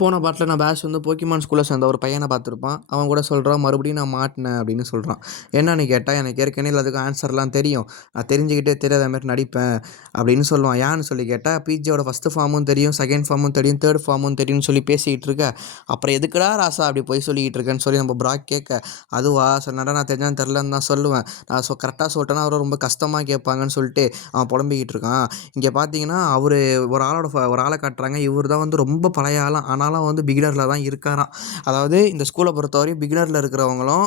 போன பாட்டில் நான் பேஷ் வந்து போக்கிமான் ஸ்கூலில் சேர்ந்த ஒரு பையனை பார்த்துருப்பான். அவன் கூட சொல்கிறான், மறுபடியும் நான் மாட்டினேன் அப்படின்னு சொல்கிறான். என்னன்னு கேட்டால், எனக்கு ஏற்கனவே அதுக்கு ஆன்சர்லாம் தெரியும், நான் தெரிஞ்சுக்கிட்டே தெரியாத மாதிரி நடிப்பேன் அப்படின்னு சொல்லுவான். ஏன்னு சொல்லி கேட்டால், பிஜியோட ஃபஸ்ட்டு ஃபார்மும் தெரியும், செகண்ட் ஃபார்மும் தெரியும், தேர்ட் ஃபார்மும் தெரியும்னு சொல்லி பேசிக்கிட்டு இருக்க. அப்புறம் எதுக்குடா ராசா அப்படி போய் சொல்லிக்கிட்டு இருக்கேன்னு சொல்லி நம்ம ப்ராக் கேட்க, அதுவா சில நேரம் நான் தெரிஞ்சான்னு தெரிலன்னு தான் சொல்லுவேன், நான் கரெக்டாக சொல்லிட்டேன்னா அவரை ரொம்ப கஷ்டமாக கேட்பாங்கன்னு சொல்லிட்டு அவன் புலம்பிக்கிட்டு இருக்கான். இங்கே பார்த்தீங்கன்னா அவர் ஒரு ஆளை காட்டுறாங்க. இவர் தான் வந்து ரொம்ப பழைய ஆளாம், ஆனாலும் வந்து பிகினரில் தான் இருக்காராம். அதாவது இந்த ஸ்கூலை பொறுத்தவரையும் பிகினரில் இருக்கிறவங்களும்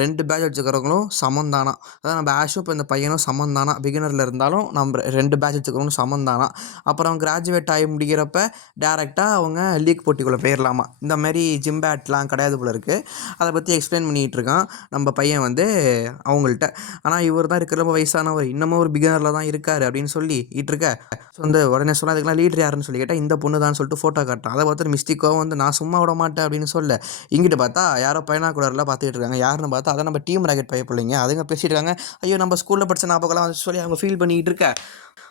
2 பேட்ச் வச்சுக்கிறவங்களும் சமம் தானா. அதாவது நம்ம ஆஷும் இப்போ இந்த பையனும் சமம் தானா. பிகினரில் இருந்தாலும் நம்ம 2 பேட்ச் வச்சுக்கிறவங்களும் சமம் தானா. அப்புறம் கிராஜுவேட் ஆகி முடிகிறப்ப டேரெக்டாக அவங்க லீக் போட்டிக்குள்ளே போயிடலாமா. இந்த மாதிரி ஜிம் பேட்லாம் கிடையாது போல இருக்குது. அதை பற்றி எக்ஸ்பிளைன் பண்ணிகிட்டு இருக்கான் நம்ம பையன் வந்து அவங்கள்ட்ட. ஆனால் இவர் தான் இருக்கிற ரொம்ப வயசானவர், இன்னமும் ஒரு பிகினரில் தான் இருக்கார் அப்படின்னு சொல்லிட்டு இருக்க. வந்து உடனே சொன்னால் அதுக்கெல்லாம் லீடர் யாருன்னு சொல்லி கேட்டால், இந்த பொண்ணு தான் சொல்லிட்டு ஃபோட்டோ காட்டுறான். அதை பார்த்துட்டு மிஸ்டேக்காக வந்து நான் சும்மா விட மாட்டேன் அப்படின்னு சொல்ல, இங்கிட்ட பார்த்தா யாரோ பைனாக்குலரில் பார்த்துக்கிட்டு இருக்காங்க. யாருன்னு பார்த்தா அதை நம்ம டீம் ராக்கெட் பைய பிள்ளைங்க. அதுங்க பேசிகிட்டு இருக்காங்க. ஐயோ நம்ம ஸ்கூலில் படித்த ஞாபகம்லாம் சொல்லி அவங்க ஃபீல் பண்ணிக்கிட்டு இருக்க.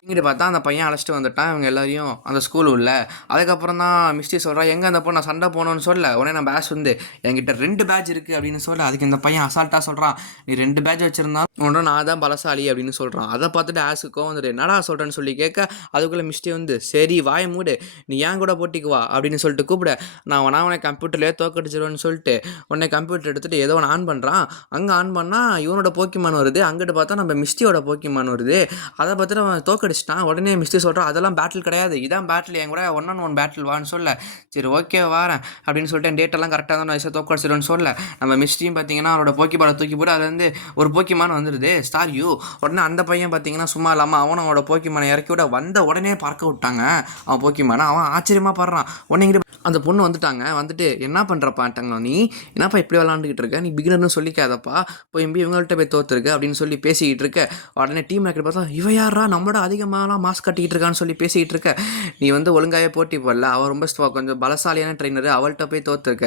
இங்கிட்ட பார்த்தா அந்த பையன் அழைச்சிட்டு வந்துட்டான் இவங்க எல்லாரையும் அந்த ஸ்கூல் உள்ள. அதுக்கப்புறம் தான் மிஸ்டி சொல்கிறா, எங்கே அந்த பொண்ணை சண்டை போகணுன்னு சொல்ல. உடனே நான் பேட்ச் வந்து என்கிட்ட 2 பேட்ச் இருக்குது அப்படின்னு சொல்ல, அதுக்கு இந்த பையன் அசால்ட்டாக சொல்கிறான், நீ 2 பேட்ச் வச்சுருந்தா உடனே நான் தான் பலசாலி அப்படின்னு சொல்கிறான். அதை பார்த்துட்டு ஆஸுக்கும் வந்துட்டு என்னடா சொல்கிறேன்னு சொல்லி கேட்க, அதுக்குள்ளே மிஸ்டி வந்து சரி வாய மூடு, நீ ஏன் கூட போட்டிக்குவா அப்படின்னு சொல்லிட்டு கூப்பிட, நான் உன்னை கம்ப்யூட்டர்லேயே தோக்கடிச்சிருவேன்னு சொல்லிட்டு உடனே கம்ப்யூட்டர் எடுத்துகிட்டு ஏதோ ஒன்று ஆன் பண்ணுறான். அங்கே ஆன் பண்ணால் இவனோட போக்கிமான் வருது, அங்கிட்டு பார்த்தா நம்ம மிஸ்டியோட போக்கிமான் வருது. அதை பார்த்துட்டு அவன் தோக்கடிச்சிட்டான். உடனே மிஸ்டி சொல்கிறான், அதெல்லாம் பேட்டில் கிடையாது, இதான் பேட்டில், என் கூட 1-on-1 பேட்டில் வான்னு சொல்ல. சரி ஓகே வாரேன் அப்படின்னு சொல்லிட்டு டேட்டெல்லாம் கரெக்டாக தான் நான் தோக்கடிச்சிடுவேன்னு சொல்ல, நம்ம மிஸ்டியும் பார்த்தீங்கன்னா அவரோட போக்கிபாலை தூக்கி போட்டு அதுலேருந்து ஒரு போக்கிமான் வந்துடுது, ஸ்டார் யூ. உடனே அந்த பையன் பார்த்தீங்கன்னா சும்மா இல்லாமல் அவனோட போக்கிமானை இறக்கி விட வந்த உடனே பறக்க விட்டாங்க அவன் போக்கிமானை. அவன் ஆச்சரியமாக பாடுறான். உடனே அந்த பொண்ணு வந்துட்டாங்க. வந்துட்டு என்ன பண்ணுறப்பாட்டாங்க, நீ என்னப்பா இப்படி விளாண்டுக்கிட்டு இருக்க, நீ பிகினர்னு சொல்லிக்காதப்பா, போய் இவங்கள்ட்ட போய் தோற்றுருக்கு அப்படின்னு சொல்லி பேசிக்கிட்டு இருக்க. உடனே டீம் மேக்கெட் பார்த்தா, இவ யாரா நம்மளோட அதிகமாகலாம் மாஸ்க் கட்டிக்கிட்டு இருக்கான்னு சொல்லி பேசிக்கிட்டு இருக்க. நீ வந்து ஒழுங்காகவே போட்டி போடல, அவள் ரொம்ப கொஞ்சம் பலசாலியான ட்ரெயினர், அவள்கிட்ட போய் தோற்றுருக்க,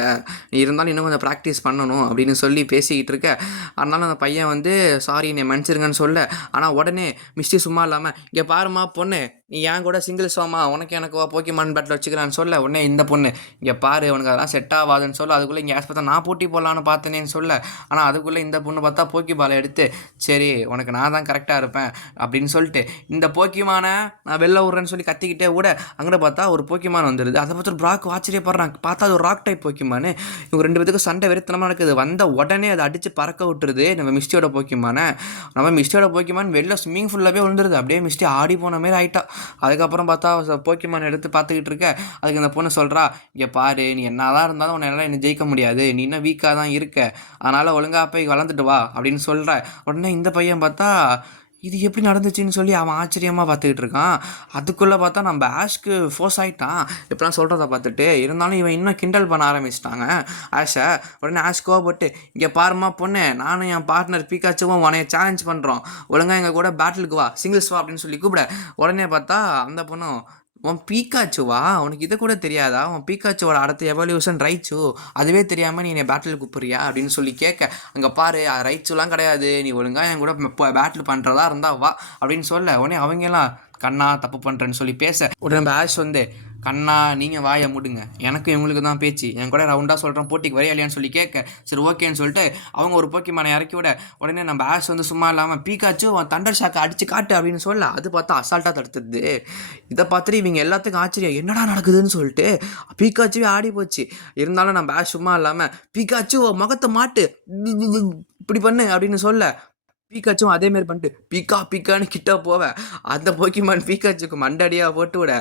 நீ இருந்தாலும் இன்னும் கொஞ்சம் ப்ராக்டிஸ் பண்ணணும் அப்படின்னு சொல்லி பேசிக்கிட்டு இருக்க. அதனால அந்த பையன் வந்து சாரி என்னை மன்னிச்சிருங்கன்னு சொல்ல. ஆனால் உடனே மிஸ்டி சும்மா இல்லாமல், இங்கே பாருமா பொண்ணு, நீ ஏன் கூட சிங்கிள் சோமா, உனக்கு எனக்கு போக்கிமான் பேட்டில் வச்சுக்கிறான்னு சொல்ல. உடனே இந்த பொண்ணு, இங்கே பாரு உனக்கு அதெல்லாம் செட் ஆகாதுன்னு சொல்ல. அதுக்குள்ளே இங்கே ஆஸ் பார்த்தா நான் போட்டி போடலான்னு பார்த்தேனேன்னு சொல்ல. ஆனால் அதுக்குள்ளே இந்த பொண்ணு பார்த்தா போக்கிபாலை எடுத்து, சரி உனக்கு நான் தான் கரெக்டாக இருப்பேன் அப்படின்னு சொல்லிட்டு இந்த போக்கிமானை நான் வெளில விட்றேன்னு சொல்லி கத்திக்கிட்டே விட, அங்கே பார்த்தா ஒரு போக்கிமான் வந்துடுது. அதை பார்த்து ப்ராக் ஆச்சரியப்படுறாங்க. பார்த்தா அது ஒரு ராக் டைப் போக்கிமானு. இவங்க 2 பேத்துக்கும் சண்டை வெறித்தனமாக நடக்குது. வந்த உடனே அதை அடித்து பறக்க விட்டுருது நம்ம மிஸ்டியோட போக்கிமானை. நம்ம மிஸ்டியோட போக்கிமான் வெளில ஸ்விம்மிங் ஃபுல்லாகவே விழுந்துருது. அப்படியே மிஸ்டி ஆடி போன மாதிரி ஆகிட்டா. அதுக்கப்புறம் பார்த்தா போக்கிமான் எடுத்து பார்த்துக்கிட்டு இருக்க. அதுக்கு இந்த பொண்ணு சொல்கிறா, இங்கே பாரு நீ என்னதான் இருந்தாலும் உன்னால் என்ன ஜெயிக்க முடியாது, நீ இன்னும் வீக்காக தான் இருக்க, அதனால் ஒழுங்காக போய் வளர்ந்துட்டு வா அப்படின்னு சொல்கிற. உடனே இந்த பையன் பார்த்தா இது எப்படி நடந்துச்சுன்னு சொல்லி அவன் ஆச்சரியமாக பார்த்துக்கிட்டு இருக்கான். அதுக்குள்ளே பார்த்தா நம்ம ஆஷ்க்கு ஃபோர்ஸ் ஆகிட்டான் இப்படிலாம் சொல்கிறத பார்த்துட்டு. இருந்தாலும் இவன் இன்னும் கிண்டல் பண்ண ஆரம்பிச்சிட்டாங்க ஆஷை. உடனே ஆஷ் கோவப்பட்டு, இங்கே பாருமா பொண்ணு, நானும் என் பார்ட்னர் பீக்காச்சுவும் உனைய சேலஞ்ச் பண்ணுறோம், ஒழுங்காக எங்கள் கூட பேட்டிலுக்கு வா, சிங்கிள்ஸ் வா அப்படின்னு சொல்லி கூப்பிட. உடனே பார்த்தா அந்த பொண்ணும், உன் பீக்காச்சுவா, உனக்கு இதை கூட தெரியாதா, உன் பீக்காச்சுவோட அடுத்த எவல்யூஷன் ரைச்சு, அதுவே தெரியாமல் நீ என்னை பேட்டில் கூப்பிட்றியா அப்படின்னு சொல்லி கேட்க. அங்கே பாரு ரைச்சுலாம் கிடையாது, நீ ஒழுங்காக என் கூட பேட்டில் பண்ணுறதா இருந்தா வா அப்படின்னு சொல்ல. உடனே அவங்கெல்லாம் கண்ணா தப்பு பண்ணுறேன்னு சொல்லி பேச. உடனே நம்ம ஆஷ் வந்து, கண்ணா நீங்கள் வாயை முடுங்க, எனக்கு இவங்களுக்கு தான் பேச்சு, என் கூட ரவுண்டாக சொல்கிறேன் போட்டிக்கு வரையா இல்லையான்னு சொல்லி கேட்க. சரி ஓகேன்னு சொல்லிட்டு அவங்க ஒரு போக்கிமானை இறக்கி விட. உடனே நம்ம ஆஷ் வந்து சும்மா இல்லாமல் பீக்காச்சு தண்டர் ஷாக்கை அடித்து காட்டு அப்படின்னு சொல்ல. அது பார்த்தா அசால்ட்டாக தடுத்துது. இதை பார்த்துட்டு இவங்க எல்லாத்துக்கும் ஆச்சரியம், என்னடா நடக்குதுன்னு சொல்லிட்டு பீக்காச்சுவே ஆடி போச்சு. இருந்தாலும் நம்ம ஆஷ் சும்மா இல்லாமல், பீக்காச்சு முகத்தை மாட்டு இப்படி பண்ணு அப்படின்னு சொல்ல. பீக்காச்சும் அதேமாரி பண்ணிட்டு பீக்கான்னு கிட்ட போவேன். அந்த போக்கிமான் பீக்காச்சுக்கு மண்டடியாக போட்டு விட.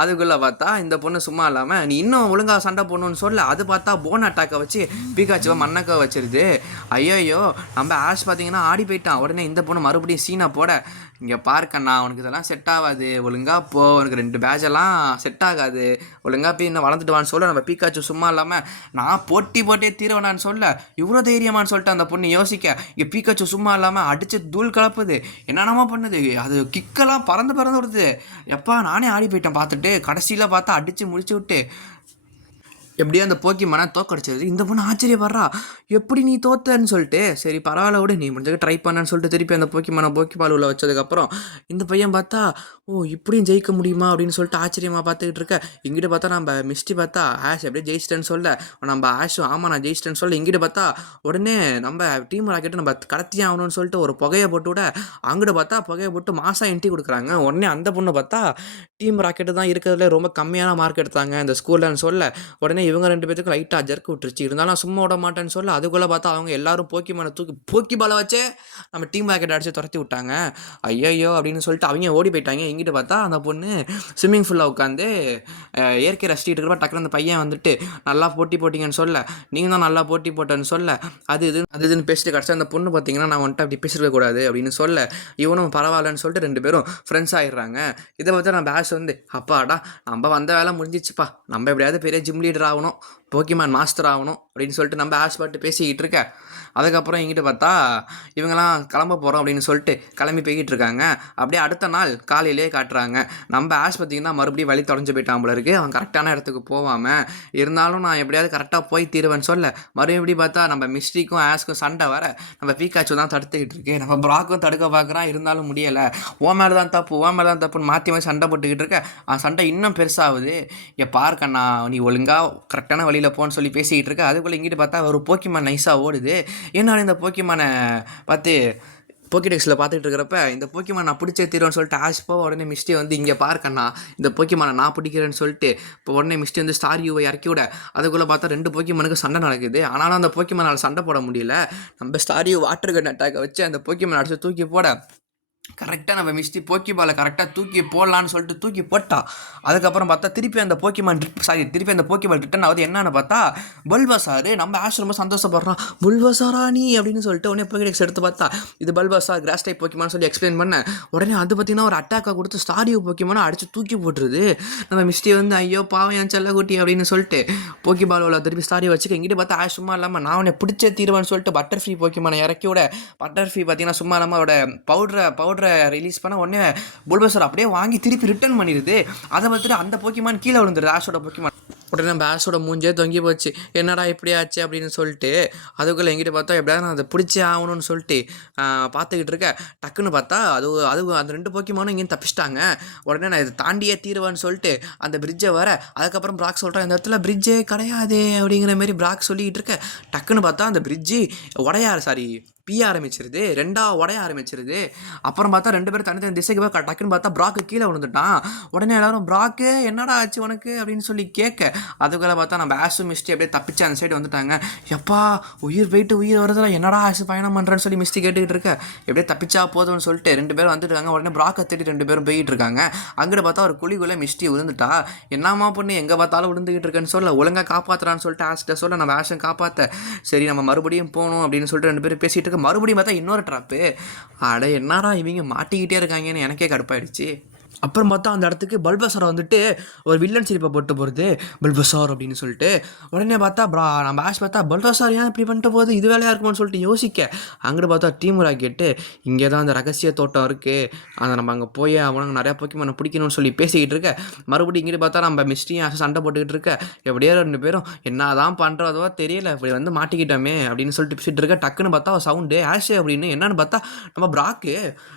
அதுக்குள்ளே பார்த்தா இந்த பொண்ணு சும்மா இல்லாமல், நீ இன்னும் ஒழுங்காக சண்டை போடணுன்னு சொல்ல. அது பார்த்தா போன் அட்டாக்கை வச்சு பீக்காச்சுவை மண்ணக்க வச்சிருது. ஐயோ நம்ம ஆஷ் பார்த்தீங்கன்னா ஆடி போயிட்டான். உடனே இந்த பொண்ணு மறுபடியும் சீனா போட, இங்கே பார்க்கண்ணா உனக்கு இதெல்லாம் செட் ஆகாது, ஒழுங்காக போ, உனக்கு 2 பேட்செல்லாம் செட் ஆகாது, ஒழுங்காக போய் இன்னும் வளர்ந்துட்டு வான்னு சொல்ல. நம்ம பீக்காச்சு சும்மா இல்லாமல், நான் போட்டே தீரவேனான்னு சொல்ல. இவ்வளோ தைரியமானு சொல்லிட்டு அந்த பொண்ணு யோசிக்க. இங்கே பீக்காச்சு சும்மா இல்லாமல் அடித்து தூள் கலப்புது, என்னென்னமா பண்ணுது, அது கிக்கெல்லாம் பறந்து விடுது. எப்பா நானே ஆடி போயிட்டேன் பார்த்துட்டு. கடைசியில் பார்த்தா அடித்து முடிச்சு விட்டு எப்படியோ அந்த போக்கிமானை தோக்கடிச்சது. இந்த பொண்ணு ஆச்சரியப்படுறா, எப்படி நீ தோத்தன்னு சொல்லிட்டு. சரி பரவாயில்ல விடு, நீ முடிஞ்சது ட்ரை பண்ணன்னு சொல்லிட்டு திருப்பி அந்த போக்கிமால் உள்ள வச்சதுக்கப்புறம் இந்த பையன் பார்த்தா, ஓ இப்படியும் ஜெயிக்க முடியுமா அப்படின்னு சொல்லிட்டு ஆச்சரியமாக பார்த்துக்கிட்டு இருக்க. இங்கிட்டு பார்த்தா நம்ம மிஸ்டி பார்த்தா ஆஷ் எப்படியே ஜெயிச்சிட்டேன்னு சொல்ல, நம்ம ஆஷும் ஆமாம் நான் ஜெயிச்சிட்டேன்னு சொல்ல. இங்கிட்டு பார்த்தா உடனே நம்ம டீம் ராக்கெட்டு நம்ம கடத்தி ஆகணும்னு சொல்லிட்டு ஒரு புகையை போட்டு விட, அங்கிட்டு பார்த்தா புகையை போட்டு மாதம் என்ட்ரி கொடுக்குறாங்க. உடனே அந்த பொண்ணு பார்த்தா டீம் ராக்கெட்டு தான் இருக்கிறதுல ரொம்ப கம்மியான மார்க் எடுத்தாங்க இந்த ஸ்கூல்லன்னு சொல்ல. உடனே இவங்க 2 பேத்துக்கும் லைட்டாக ஜர்க்கு விட்டுருச்சு. இருந்தாலும் நான் சும்மா விட மாட்டேன்னு சொல்ல, அதுக்குள்ளே பார்த்தா அவங்க எல்லாரும் போக்கிமானை தூக்கி போக்கிபாலை வச்சே நம்ம டீம் ராக்கெட் அடிச்சு துரத்தி விட்டாங்க. ஐயையோ அப்படின்னு சொல்லிட்டு அவங்க ஓடி போயிட்டாங்க. இங்கிட்டு பார்த்தா அந்த பொண்ணு ஸ்விம்மிங் ஃபுல்லாக உட்காந்து இயற்கை ரசிச்சிட்டு இருக்கிறப்ப டக்குனு அந்த பையன் வந்துட்டு நல்லா போட்டி போட்டிங்கன்னு சொல்ல, நீங்கள் தான் நல்லா போட்டி போட்டேன்னு சொல்ல, அது இதுன்னு பேசிட்டு கிடச்சா அந்த பொண்ணு பார்த்தீங்கன்னா நான் வந்துட்டு அப்படி பேசிருக்கக்கூடாது அப்படின்னு சொல்ல, இவனும் பரவாயில்லன்னு சொல்லிட்டு 2 பேரும் ஃப்ரெண்ட்ஸ் ஆயிடுறாங்க. இதை பார்த்தா நான் பேஷ் வந்து அப்பாடா நம்ம வந்த வேலை முடிஞ்சிச்சுப்பா, நம்ம எப்படியாவது பெரிய ஜிம் லீடர் ஆகணும், போக்கிமான் மாஸ்டர் ஆகணும் அப்படின்னு சொல்லிட்டு நம்ம ஆஷ் பாட்டு பேசிக்கிட்டு இருக்க. அதுக்கப்புறம் இங்கிட்டு பார்த்தா இவங்கெல்லாம் கிளம்ப போகிறோம் அப்படின்னு சொல்லிட்டு கிளம்பி போய்கிட்டு இருக்காங்க. அப்படியே அடுத்த நாள் காலையிலே காட்டுறாங்க. நம்ம ஆஷ் பார்த்திங்கன்னா மறுபடியும் வழி தொலைஞ்சு போயிட்டான் போல இருக்குது. அவன் கரெக்டான இடத்துக்கு போகாமல் இருந்தாலும் நான் எப்படியாவது கரெக்டாக போய் தீருவேன்னு சொல்ல, மறுபடியும் பார்த்தா நம்ம மிஸ்டிக்கும் ஆஷ்க்கும் சண்டை வர நம்ம பீக்காச்சு தான் தடுத்துக்கிட்டு இருக்கு. நம்ம ப்ராக்கும் தடுக்க பார்க்குறான், இருந்தாலும் முடியலை. ஓ மேலே தான் தப்புன்னு மாற்றி சண்டை போட்டுக்கிட்டு இருக்க. சண்டை இன்னும் பெருசாகுது. இங்கே பார்க்கண்ணா நீ ஒழுங்காக கரெக்டான வழியில் போன்னு சொல்லி பேசிக்கிட்டு இருக்க. அதுக்குள்ளே இங்கிட்டு பார்த்தா ஒரு போக்கிமான் நைஸாக ஓடுது. என்னால் இந்த போக்கிமானை பார்த்து போக்கிடெக்ஸில் பார்த்துட்டு இருக்கிறப்ப இந்த போக்கிமான் நான் பிடிச்சே தீருவேன்னு சொல்லிட்டு ஆஷ் போக, உடனே மிஸ்டி வந்து இங்கே பார்க்கண்ணா இந்த போக்கிமானை நான் பிடிக்கிறேன்னு சொல்லிட்டு இப்போ உடனே மிஸ்டி வந்து ஸ்டார் யூவை இறக்கி விட, அதுக்குள்ளே பார்த்தா 2 போக்கிமானுக்கு சண்டை நடக்குது. ஆனாலும் அந்த போக்கிமானால் சண்டை போட முடியல. நம்ம ஸ்டார் யூ வாட்டர் கன் அட்டாக்கை வச்சு அந்த போக்கிமான் அடிச்சு தூக்கி போட, கரெக்டாக நம்ம மிஸ்டி போக்கிபாலை கரெக்டாக தூக்கி போடலான்னு சொல்லிட்டு தூக்கி போட்டா. அதுக்கப்புறம் பார்த்தா திருப்பி அந்த போக்கிபால் ரிட்டன் ஆகுது. என்னன்னு பார்த்தா பல்பசார். நம்ம ஆஷ் ரொம்ப சந்தோஷப்படுறான், பல்பசாரா நீ அப்படின்னு சொல்லிட்டு உடனே போக்கிடெக்ஸ் எடுத்து பார்த்தா இது பல்பசார் கிராஸ் டைப் போக்கிமான்னு சொல்லி எக்ஸ்பிளைன் பண்ண, உடனே அது பார்த்தீங்கன்னா ஒரு அட்டாக்காக கொடுத்து ஸ்டாடியோ போக்கிமானை அடிச்சு தூக்கி போட்டுருது. நம்ம மிஸ்டி வந்து ஐயோ பாவம் என் செல்லக்குட்டி அப்படின்னு சொல்லிட்டு போக்கிபாலோட திருப்பி ஸ்டாடியோ வச்சுக்க. இங்கிட்ட பார்த்தா ஆஷ் சும்மா இல்லாமல் நான் உன்னை பிடிச்ச தீர்வான்னு சொல்லிட்டு பட்டர்ஃப்ரீ போக்கிமானை இறக்கி விட, பட்டர்ஃப்ரீ பார்த்தீங்கன்னா சும்மா இல்லாமல் அவரோட பவுடரை ரிலீஸ் பண்ண உடனே புல்பசர் அப்படியே வாங்கி திருப்பி ரிட்டர்ன் பண்ணிடுது. அதை பார்த்துட்டு அந்த போக்கிமான் கீழே விழுந்துருது ஆஷோட போக்கிமான். உடனே நம்ம ஆஷோட மூஞ்சே தொங்கி போச்சு, என்னடா இப்படி ஆச்சு அப்படின்னு சொல்லிட்டு. அதுக்குள்ளே எங்கிட்ட பார்த்தா எப்படியாவது நான் அதை பிடிச்சே ஆகணும்னு சொல்லிட்டு பார்த்துக்கிட்டு இருக்கேன். டக்குன்னு பார்த்தா அது அந்த 2 போக்கிமானும் இங்கேயும் தப்பிச்சிட்டாங்க. உடனே நான் இதை தாண்டியே தீருவேன்னு சொல்லிட்டு அந்த பிரிட்ஜை வர, அதுக்கப்புறம் பிராக் சொல்கிறேன் இந்த இடத்துல பிரிட்ஜே கிடையாது அப்படிங்கிற மாதிரி பிராக் சொல்லிக்கிட்டு இருக்கேன். டக்குன்னு பார்த்தா அந்த பிரிட்ஜு பிய ஆரம்பிச்சிருது, 2ஆ உடைய ஆரம்பிச்சிருது. அப்புறம் பார்த்தா 2 பேரும் தனித்தனி திசைக்கு போய் டக்குன்னு பார்த்தா பிராக்கு கீழே விழுந்துட்டான். உடனே எல்லாரும் பிராக்கு என்னடா ஆச்சு உனக்கு அப்படின்னு சொல்லி கேட்க, அதுக்குள்ளே பார்த்தா நம்ம ஆஷும் மிஸ்டி அப்படியே தப்பிச்சு அந்த சைடு வந்துட்டாங்க. எப்பா உயிர் போயிட்டு உயிர் வருதுல, என்னடா ஆஷு பயணம் பண்ணுறேன்னு சொல்லி மிஸ்டி கேட்டுக்கிட்டு இருக்க. எப்படியே தப்பிச்சா போதும்னு சொல்லிட்டு 2 பேரும் வந்துட்டுருக்காங்க. உடனே பிராக்கை தேடி 2 பேரும் போய்கிட்டு இருக்காங்க. அங்கிட்ட பார்த்தா ஒரு குழிக்குள்ளே மிஸ்டி விழுந்துட்டா. என்னம்மா பொண்ணு எங்கே பார்த்தாலும் விழுந்துக்கிட்டு இருக்கேன்னு சொல்ல, ஒழுங்காக காப்பாற்றுறான்னு சொல்லிட்டு ஆஷ்ட சொல்ல, நம்ம ஆஷன் காப்பாற்ற சரி நம்ம மறுபடியும் போகணும் அப்படின்னு சொல்லிட்டு 2 பேரும் பேசிகிட்டு இருக்க. மறுபடியும் பார்த்தா இன்னொரு ட்ராப்பு. அட என்னடா இவங்க மாட்டிக்கிட்டே இருக்காங்கன்னு எனக்கே கடுப்பாயிடுச்சு. அப்புறம் பார்த்தா அந்த இடத்துக்கு பல்பசாரை வந்துட்டு ஒரு வில்லன் சிரிப்பை போட்டு போகிறது, பல்பசார் அப்படின்னு சொல்லிட்டு. உடனே பார்த்தா நம்ம ஆஷ் பார்த்தா பல்பசார் ஏன் இப்படி பண்ணிட்டு போகுது, இது வேலையாக இருக்குமான்னு சொல்லிட்டு யோசிக்க, அங்கிட்டு பார்த்தா டீம் ராக்கெட்டு இங்கே தான் அந்த ரகசிய தோட்டம் இருக்குது, அதை நம்ம அங்கே போய் அவனுக்கு நிறையா போக்கிமானை பிடிக்கணும்னு சொல்லி பேசிக்கிட்டு இருக்க. மறுபடியும் இங்கிட்டு பார்த்தா நம்ம மிஸ்டியும் ஆஷ் சண்டை போட்டுக்கிட்டு இருக்க. எப்படியோ 2 பேரும் என்ன தான் பண்ணுறதோ தெரியல, இப்படி வந்து மாட்டிக்கிட்டோமே அப்படின்னு சொல்லிட்டு பேசிகிட்டு இருக்க. டக்குன்னு பார்த்தா சவுண்டு ஆஷே அப்படின்னு. என்னன்னு பார்த்தா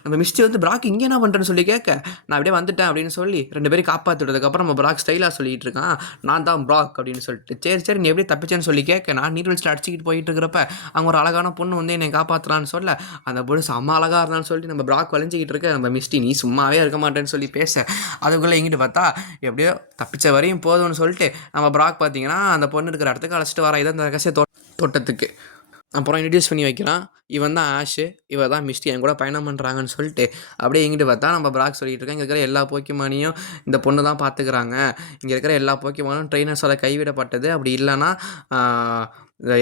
நம்ம மிஸ்டி வந்து பிராக் இங்கே என்ன பண்ணுறேன்னு சொல்லி கேட்க, நான் அப்படியே வந்துட்டேன் அப்படின்னு சொல்லி 2 பேரும் காப்பாற்றி விட்டதுக்கப்புறம் நம்ம பிராக் ஸ்டைலாக சொல்லிட்டு இருக்கான், நான் தான் பிராக் அப்படின்னு சொல்லிட்டு. சரி நீ எப்படி தப்பிச்சேன்னு சொல்லி கேட்க, நான் நீர்வீழ்ச்சியில் அடிச்சுக்கிட்டு போயிட்டு இருக்கிறப்ப அங்கே ஒரு அழகான பொண்ணு வந்து என்னை காப்பாற்றுறான்னு சொல்ல, அந்த பொண்ணு செம்ம அழகாக இருந்தான்னு சொல்லிட்டு நம்ம பிராக் வளைஞ்சிக்கிட்டு இருக்க. நம்ம மிஸ்டி நீ சும்மாவே இருக்க மாட்டேன்னு சொல்லி பேச, அதுக்குள்ளே எங்கிட்டு பார்த்தா எப்படியோ தப்பிச்ச வரையும் போதும்னு சொல்லிட்டு நம்ம பிராக் பார்த்தீங்கன்னா அந்த பொண்ணு இருக்கிற இடத்துக்கு அழைச்சிட்டு வர, இதை அந்த ரகசிய தோட்டத்துக்கு அப்புறம் இன்ட்ரடியூஸ் பண்ணி வைக்கிறான். இவன் தான் ஆஷு, இவ தான் மிஸ்டி, என் கூட பயணம் பண்ணுறாங்கன்னு சொல்லிட்டு. அப்படியே எங்கிட்ட பார்த்தா நம்ம பிராக் சொல்லிகிட்டு இருக்கேன், இங்கே இருக்கிற எல்லா போக்கிமானையும் இந்த பொண்ணு தான் பார்த்துக்கிறாங்க, இங்கே இருக்கிற எல்லா போக்கிமானும் ட்ரெயினர்ஸால் கைவிடப்பட்டது, அப்படி இல்லைன்னா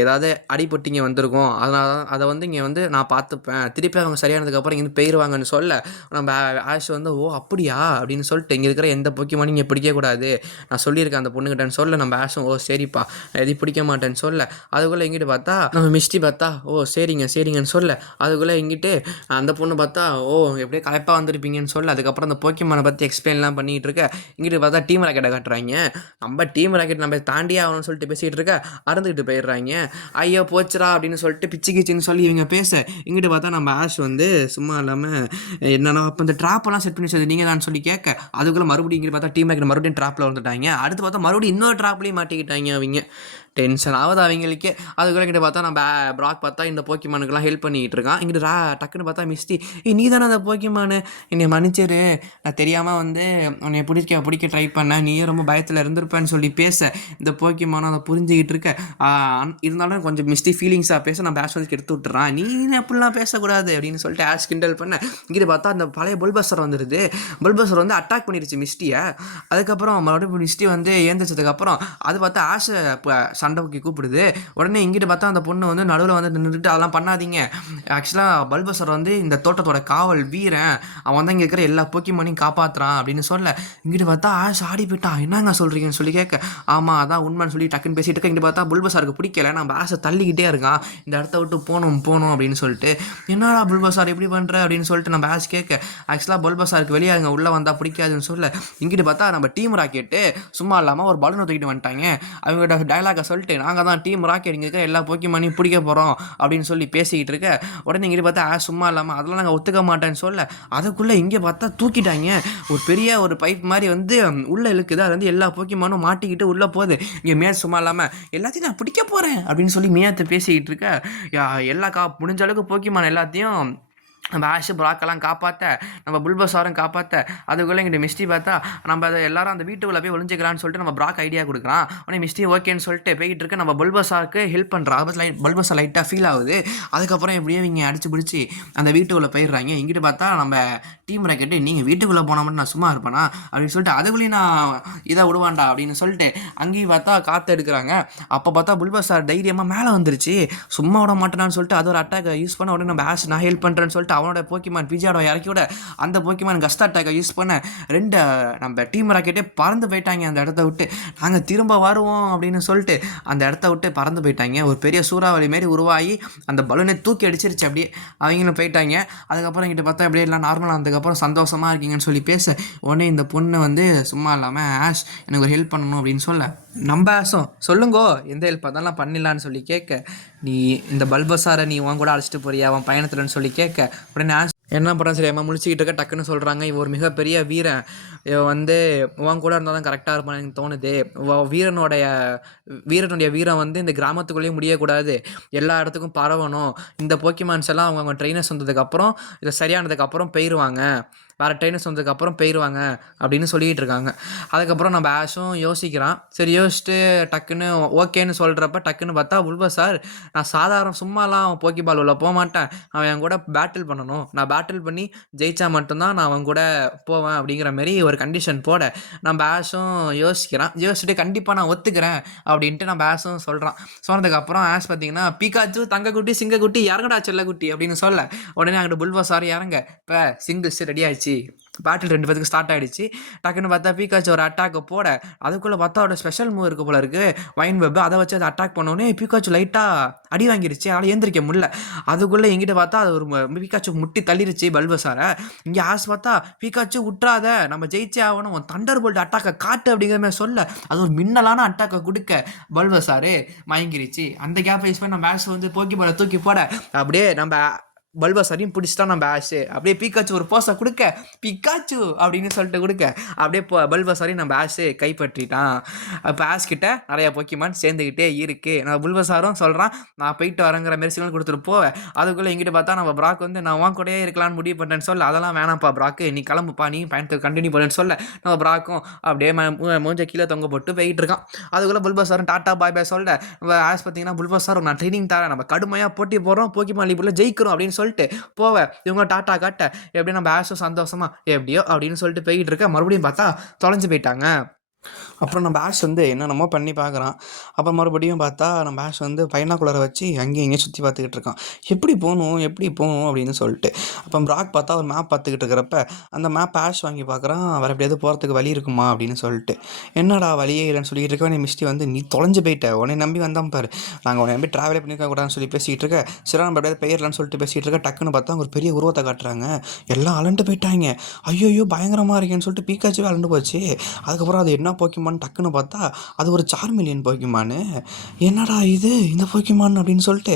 ஏதாவது அடிபட்டு இங்கே வந்திருக்கும், அதனால தான் அதை வந்து இங்கே வந்து நான் பார்த்துப்பேன், திருப்பி அவங்க சரியானதுக்கப்புறம் இங்கேருந்து போயிடுவாங்கன்னு சொல்ல, நம்ம ஆஷ் வந்து ஓ அப்படியா அப்படின்னு சொல்லிட்டு இங்கே இருக்கிற எந்த போக்கிமானும் இங்கே பிடிக்கக்கூடாது, நான் சொல்லியிருக்கேன் அந்த பொண்ணுக்கிட்டேன்னு சொல்ல, நம்ம ஆஷும் ஓ சரிப்பா நான் எதையும் பிடிக்க மாட்டேன்னு சொல்ல, அதுக்குள்ளே எங்கிட்ட பார்த்தா நம்ம மிஸ்டி பார்த்தா ஓ சரிங்க சரிங்கன்னு சொல்ல, அதுக்குள்ளே எங்கிட்டு அந்த பொண்ணு பார்த்தா ஓ எப்படியே கரெக்டாக வந்திருப்பீங்கன்னு சொல்ல, அதுக்கப்புறம் அந்த போக்கிமானை பற்றி எக்ஸ்பிளைன்லாம் பண்ணிகிட்டு இருக்க, இங்கிட்டு பார்த்தா டீம் ராக்கெட்டை காட்டுறாங்க. நம்ம டீம் ராக்கெட் நம்ம தாண்டியே ஆகணும்னு சொல்லிட்டு பேசிகிட்டு இருக்க, அறந்துக்கிட்டு போயிடுறாங்க. ஐயோ போச்சுரா அப்படின்னு சொல்லிட்டு பிச்சு கிச்சின்னு சொல்லி இவங்க பேச, இங்கிட்டு பார்த்தா நம்ம ஆஷ் வந்து சும்மா இல்லாமல் என்னன்னா அப்போ இந்த ட்ராப்பெல்லாம் செட் பண்ணி வச்சது நீங்கள் தான் சொல்லி கேட்க, அதுக்குள்ளே மறுபடியும் இங்கிட்டு பார்த்தா டீம் ராக்கெட் மறுபடியும் ட்ராப்பில் வந்துட்டாங்க. அடுத்து பார்த்தா மறுபடியும் இன்னொரு ட்ராப்லேயும் மாட்டிக்கிட்டாங்க அவங்க. டென்ஷன் ஆகுது அவங்களுக்கே. அதுக்குள்ளே கிட்ட பார்த்தா நம்ம ப்ராக் பார்த்தா இந்த போக்கிமானுக்கெல்லாம் ஹெல்ப் பண்ணிக்கிட்டு இருக்கான். இங்கிட்டு டக்குன்னு பார்த்தா மிஸ்டி நீ தானே அந்த போக்கிமானு, என்னை மன்னிச்சிரு, நான் தெரியாமல் வந்து உன்னை பிடிக்க ட்ரை பண்ணேன், நீயே ரொம்ப பயத்தில் இருந்திருப்பேன்னு சொல்லி பேச, இந்த போக்கிமானும் அதை புரிஞ்சுக்கிட்டு இருக்க, இருந்தாலும் கொஞ்சம் மிஸ்டி ஃபீலிங்ஸாக பேச நம்ம ஆஷ் வந்து எடுத்து விட்டுறான். நீ அப்படிலாம் பேசக்கூடாது அப்படின்னு சொல்லிட்டு ஆஷ் கிண்டல் பண்ண, இங்கிட்டு பார்த்தா அந்த பழைய புல்பஸ்டர் வந்துடுது. புல்பஸ்டர் வந்து அட்டாக் பண்ணிடுச்சு மிஸ்டியை. அதுக்கப்புறம் மறுபடியும் மிஸ்டி வந்து ஏந்திரிச்சதுக்கப்புறம் அது பார்த்தா ஆஷை சண்டைக்கு கூப்பிடுது. உடனே இங்கிட்டு பார்த்தா அந்த பொண்ணு வந்து நடுவில் வந்து நின்றுட்டு அதெல்லாம் பண்ணாதீங்க, ஆக்சுவலாக பல்பசர் வந்து இந்த தோட்டத்தோட காவல் வீரன், அவன் தான் இங்கே இருக்கிற எல்லா போக்கிமானையும் காப்பாற்றுறான் அப்படின்னு சொல்ல, இங்கிட்டு பார்த்தா ஆஷ் ஆடி போயிட்டான். என்னங்க சொல்கிறீங்கன்னு சொல்லி கேட்க, ஆமாம் அதான் உண்மைன்னு சொல்லி டக்குன்னு பேசிட்டு இருக்க. இங்கிட்டு பார்த்தா புல்பசாருக்கு பிடிக்கல, நம்ம ஆஷை தள்ளிக்கிட்டே இருக்கான், இந்த இடத்த விட்டு போகணும் அப்படின்னு சொல்லிட்டு, என்னடா புல்பசார் இப்படி பண்ணுற அப்படின்னு சொல்லிட்டு நம்ம ஆஷ் கேட்க, ஆக்சுவலாக புல்பசாருக்கு வெளியே அங்கே உள்ளே வந்தால் பிடிக்காதுன்னு சொல்ல, இங்கிட்டு பார்த்தா நம்ம டீம் ராக்கெட்டு சும்மா இல்லாமல் ஒரு பலூனை தூக்கிட்டு வந்துட்டாங்க. அவங்களோட டைலாக சொல்லிட்டு நாங்கள் தான் டீம் ராக்கெட் இங்கே இருக்க எல்லா போக்கிமானையும் பிடிக்க போகிறோம் அப்படின்னு சொல்லி பேசிக்கிட்டு இருக்க, உடனே இங்கே பார்த்தா சும்மா இல்லாமல் அதெல்லாம் நாங்கள் ஒத்துக்க மாட்டேன்னு சொல்ல, அதுக்குள்ளே இங்கே பார்த்தா தூக்கிட்டாங்க. ஒரு பெரிய ஒரு பைப் மாதிரி வந்து உள்ளே இழுக்குது, அது வந்து எல்லா போக்கிமானும் மாட்டிக்கிட்டு உள்ளே போகுது. இங்கே மேட் சும்மா இல்லாமல் எல்லாத்தையும் நான் பிடிக்க போகிறேன் அப்படின்னு சொல்லி மேத்தை பேசிக்கிட்டு இருக்க, எல்லா முடிஞ்ச அளவுக்கு போக்கிமான் எல்லாத்தையும் நம்ம ஆஷு ப்ராக்கெல்லாம் காப்பாற்ற, நம்ம புல்பசாரும் காப்பாற்ற, அதுக்குள்ளே இங்கிட்ட மிஸ்டி பார்த்தா நம்ம அதை எல்லாரும் அந்த வீட்டுக்குள்ளே போய் ஒளிஞ்சிக்கலான்னு சொல்லிட்டு நம்ம ப்ராக் ஐடியா கொடுக்குறான். உடனே மிஸ்டி ஓகேன்னு சொல்லிட்டு போய்கிட்டு இருக்க, நம்ம புல்பசாருக்கு ஹெல்ப் பண்ணுறா. பல்பசா லைட்டாக ஃபீல் ஆகுது. அதுக்கப்புறம் எப்படியோ இங்கே அடிச்சு பிடிச்சி அந்த வீட்டுக்குள்ளே போயிடுறாங்க. இங்கிட்டு பார்த்தா நம்ம டீம் ராக்கெட்டு நீங்கள் வீட்டுக்குள்ளே போனால் மட்டும் நான் சும்மா இருப்பேனா அப்படின்னு சொல்லிட்டு, அதுக்குள்ளேயும் நான் இதை விடுவான்டா அப்படின்னு சொல்லிட்டு அங்கேயும் பார்த்தா காற்று எடுக்கிறாங்க. அப்போ பார்த்தா புல்பசார் தைரியமாக மேலே வந்துருச்சு, சும்மா விட மாட்டேனான்னு சொல்லிட்டு அது ஒரு அட்டாக்கை யூஸ் பண்ண, உடனே நம்ம ஆஷ் நான் ஹெல்ப் பண்ணுறேன்னு சொல்லிட்டு அவனோட போக்கிமான் பிஜாடோ இறக்கி விட, அந்த போக்கிமான் கஸ்ட் அட்டாக்கை யூஸ் பண்ண நம்ம டீம் ராக்கெட்டே பறந்து போயிட்டாங்க அந்த இடத்த விட்டு. நாங்கள் திரும்ப வருவோம் அப்படின்னு சொல்லிட்டு அந்த இடத்த விட்டு பறந்து போயிட்டாங்க. ஒரு பெரிய சூறாவளி மாரி உருவாகி அந்த பலூனை தூக்கி அடிச்சிருச்சு. அப்படியே அவங்களும் போயிட்டாங்க. அதுக்கப்புறம் எங்கிட்ட பார்த்தா அப்படியே எல்லாம் நார்மலாக இருந்ததுக்கப்புறம் சந்தோஷமாக இருக்கீங்கன்னு சொல்லி பேச, உடனே இந்த பொண்ணு வந்து சும்மா இல்லாமல் ஆஷ் எனக்கு ஒரு ஹெல்ப் பண்ணணும் அப்படின்னு சொல்ல, நம்ம ஆஷும் சொல்லுங்கோ எந்த ஹெல்ப் அதெல்லாம் பண்ணிடலான்னு சொல்லி கேட்க, நீ இந்த பல்பசாரை நீ உன் கூட அழைச்சிட்டு போறியா அவன் பயணத்துலன்னு சொல்லி கேட்க, உடனே என்ன பண்ணுறான் சரியாமல் முழிச்சிக்கிட்டு இருக்க, டக்குன்னு சொல்கிறாங்க இவன் ஒரு மிகப்பெரிய வீரன், இவன் வந்து உன் கூட இருந்தால் தான் கரெக்டாக இருப்பான்னு எனக்கு தோணுது, வீரனுடைய வீரம் வந்து இந்த கிராமத்துக்குள்ளேயே முடியக்கூடாது, எல்லா இடத்துக்கும் பரவணும், இந்த போக்கிமான்ஸ் எல்லாம் அவங்க ட்ரெயினர்ஸ் வந்ததுக்கப்புறம் இதை சரியானதுக்கப்புறம் போயிடுவாங்க, வேறு ட்ரெயினர்ஸ் வந்ததுக்கப்புறம் போயிடுவாங்க அப்படின்னு சொல்லிகிட்டு இருக்காங்க. அதுக்கப்புறம் நம்ம ஆஷும் யோசிக்கிறான். சரி யோசிச்சுட்டு டக்குன்னு ஓகேன்னு சொல்கிறப்ப டக்குன்னு பார்த்தா புல்பசார் நான் சாதாரண சும்மாலாம் போக்கி பால் உள்ள போக மாட்டேன், அவன் என் கூட பேட்டில் பண்ணணும், நான் பேட்டில் பண்ணி ஜெயிச்சா மட்டும்தான் நான் அவன் கூட போவேன் அப்படிங்கிற மாதிரி ஒரு கண்டிஷன் போட, நம்ம ஆஷும் யோசிச்சுட்டு கண்டிப்பாக நான் ஒத்துக்கிறேன் அப்படின்ட்டு நம்ம ஆஷும் சொல்கிறான். சொன்னதுக்கப்புறம் ஆஷ் பார்த்தீங்கன்னா பீக்காச்சு தங்கக்குட்டி சிங்கக்குட்டி இறங்கடா செல்லக்குட்டி அப்படின்னு சொல்ல, உடனே அங்கிட்ட புல்பசார் இறங்க இப்போ சிங்கிள்ஸ் ரெடி ஆயிடுச்சு, பேட்டில் 2 பேருக்கு ஸ்டார்ட் ஆகிடுச்சு. டக்குன்னு பார்த்தா பீக்காச்சு ஒரு அட்டாக்கை போட, அதுக்குள்ளே பார்த்தா அவரோட ஸ்பெஷல் மூவ் இருக்குது போல இருக்குது வைன் வெப், அதை வச்சு அதை அட்டாக் பண்ணோன்னே பீக்காச்சு லைட்டாக அடி வாங்கிருச்சு, அதனால் ஏந்திரிக்க முடியல. அதுக்குள்ளே எங்கிட்ட பார்த்தா அது ஒரு பீக்காச்சு முட்டி தள்ளிருச்சு பல்பசாரை. இங்கே ஆஸ் பார்த்தா பீக்காச்சு விட்றாத நம்ம ஜெயிச்சே ஆகணும், தண்டர் போல்ட் அட்டாக்கை காட்டு அப்படிங்கிற மாதிரி சொல்ல, அது ஒரு மின்னலான அட்டாக்கை கொடுக்க பல்பசாரு மயங்கிருச்சு. அந்த கேப் யூஸ் பண்ணி நம்ம ஆஸ் வந்து போக்கி பாலை தூக்கி போட, அப்படியே நம்ம பல்பசாரையும் பிடிச்சிட்டா நம்ம ஆஷு, அப்படியே பீக்காச்சு ஒரு போஸை கொடுக்க, பிக்காச்சு அப்படின்னு சொல்லிட்டு கொடுக்க, அப்படியே பல்பசாரையும் நம்ம ஆஷு கைப்பற்றிட்டான். இப்போ ஆஷ் கிட்ட நிறையா போக்கிமான் சேர்ந்துக்கிட்டே இருக்கு. நம்ம புல்பசாரும் சொல்கிறான் நான் போயிட்டு வரேங்கிற மாதிரி சிக்னல் கொடுத்துட்டு போவேன். அதுக்குள்ளே எங்கிட்ட பார்த்தா நம்ம ப்ராக் வந்து நான் உன் கூடயே இருக்கலான்னு முடிவு பண்ணுறேன்னு சொல்ல, அதெல்லாம் வேணாம்ப்பா ப்ராக்கு, நீ கிளம்புப்பா, நீ பயணத்தை கண்டினியூ பண்ணுன்னு சொல்ல, நம்ம ப்ராக்கும் அப்படியே மூஞ்ச கீழே தொங்க போட்டு போயிட்டு இருக்கான். அதுக்குள்ளே புல்பசாரும் டாட்டா பாய் பாய் சொல்ல, நம்ம ஆஷ் பார்த்தீங்கன்னா புல்பசார் நான் ட்ரைனிங் தரேன், நம்ம கடுமையாக போட்டி போடுறோம், போக்கிமான் லீக்ல ஜெயிக்கிறோம் அப்படின்னு சொல்லிட்டு போவேன். இவங்க டாட்டா காட்ட எப்படி நம்ம ஆஷும் சந்தோஷமா எப்படியோ அப்படின்னு சொல்லிட்டு போயிட்டு இருக்க, மறுபடியும் பார்த்தா தொலைஞ்சு போயிட்டாங்க. அப்புறம் நம்ம ஆஷ் வந்து என்னென்னமோ பண்ணி பார்க்குறான். அப்புறம் மறுபடியும் பார்த்தா நம்ம ஆஷ் வந்து பைனாகுலரை வச்சு அங்கேயும் இங்கேயும் சுற்றி பார்த்துக்கிட்டு இருக்கான். எப்படி போகணும் எப்படி போகணும் அப்படின்னு சொல்லிட்டு. அப்போ ப்ராக் பார்த்தா ஒரு மேப் பார்த்துக்கிட்டு இருக்கிறப்ப அந்த மேப் ஆஷ் வாங்கி பார்க்குறான். வேறு எப்படியாவது போகிறதுக்கு வழி இருக்குமா அப்படின்னு சொல்லிட்டு. என்னடா வழியே இல்லைன்னு சொல்லிட்டு இருக்க நீ மிஸ்டி வந்து நீ தொலைஞ்சு போயிட்ட உன்னை நம்பி வந்தான் பாரு, நாங்கள் உன்னை நம்பி ட்ராவலே பண்ணியிருக்க கூடாதுன்னு சொல்லி பேசிகிட்டு இருக்க. சரி நம்ம எப்படியாவது பெயர்லான்னு சொல்லிட்டு பேசிகிட்டு இருக்க. டக்குன்னு பார்த்தா ஒரு பெரிய உருவத்தை காட்டுறாங்க. எல்லாம் அலண்டு போயிட்டாங்க. ஐயோ பயங்கரமாக இருக்கேன்னு சொல்லிட்டு பீக்காச்சுவே அலண்டு போச்சு. அதுக்கப்புறம் அது என்ன போக்கிமான்னு டக்குன்னு பார்த்தா அது ஒரு சார்மிலியன் போக்கிமானு. என்னடா இது இந்த போக்கிமான் அப்படின்னு சொல்லிட்டு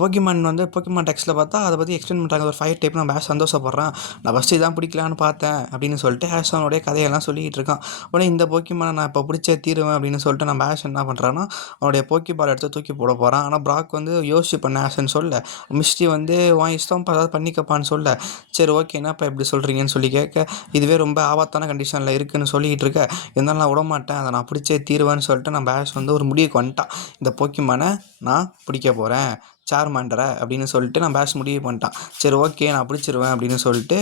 போக்கிமான் வந்து போக்கிமான் டெக்ஸ்ட்டில் பார்த்தா அதை பற்றி எக்ஸ்பிளைன் பண்ணுறாங்க. ஒரு ஃபயர் டைப் நம்ம ஆஷ் சந்தோஷப்படுறான். நான் ஃபஸ்ட்டு இதான் பிடிக்கலான்னு பார்த்தேன் அப்படின்னு சொல்லிட்டு ஆஷ் அவனுடைய கதையெல்லாம் சொல்லிக்கிட்டு இருக்கான். உடனே இந்த போக்கிமானை நான் இப்போ பிடிச்சே தீருவேன் அப்படின்னு சொல்லிட்டு நம்ம ஆஷ் என்ன பண்ணுறான்னா அவனுடைய போக்கி பால் எடுத்து தூக்கி போட போகிறான். ஆனால் ப்ராக் வந்து யோசிச்சு பண்ண ஆஷன்னு சொல்ல, மிஸ்டி வந்து உன் இஷ்டம் ஏதாவது பண்ணிக்கப்பான்னு சொல்ல, சரி ஓகே என்னப்பா இப்படி சொல்கிறீங்கன்னு சொல்லி கேட்க, இதுவே ரொம்ப ஆபத்தான கண்டிஷனில் இருக்குதுன்னு சொல்லிக்கிட்டு இருக்க. இருந்தாலும் நான் விடமாட்டேன், அதை நான் பிடிச்சே தீருவேன்னு சொல்லிட்டு நம்ம ஆஷ் வந்து ஒரு முடிவுக்கு வந்துட்டான். இந்த போக்கிமானை நான் பிடிக்க போகிறேன் சார்மாண்டரை அப்படின்னு சொல்லிட்டு நம்ம ஆஷ் முடிவு பண்ணிட்டான். சரி ஓகே நான் பிடிச்சிருவேன் அப்படின்னு சொல்லிட்டு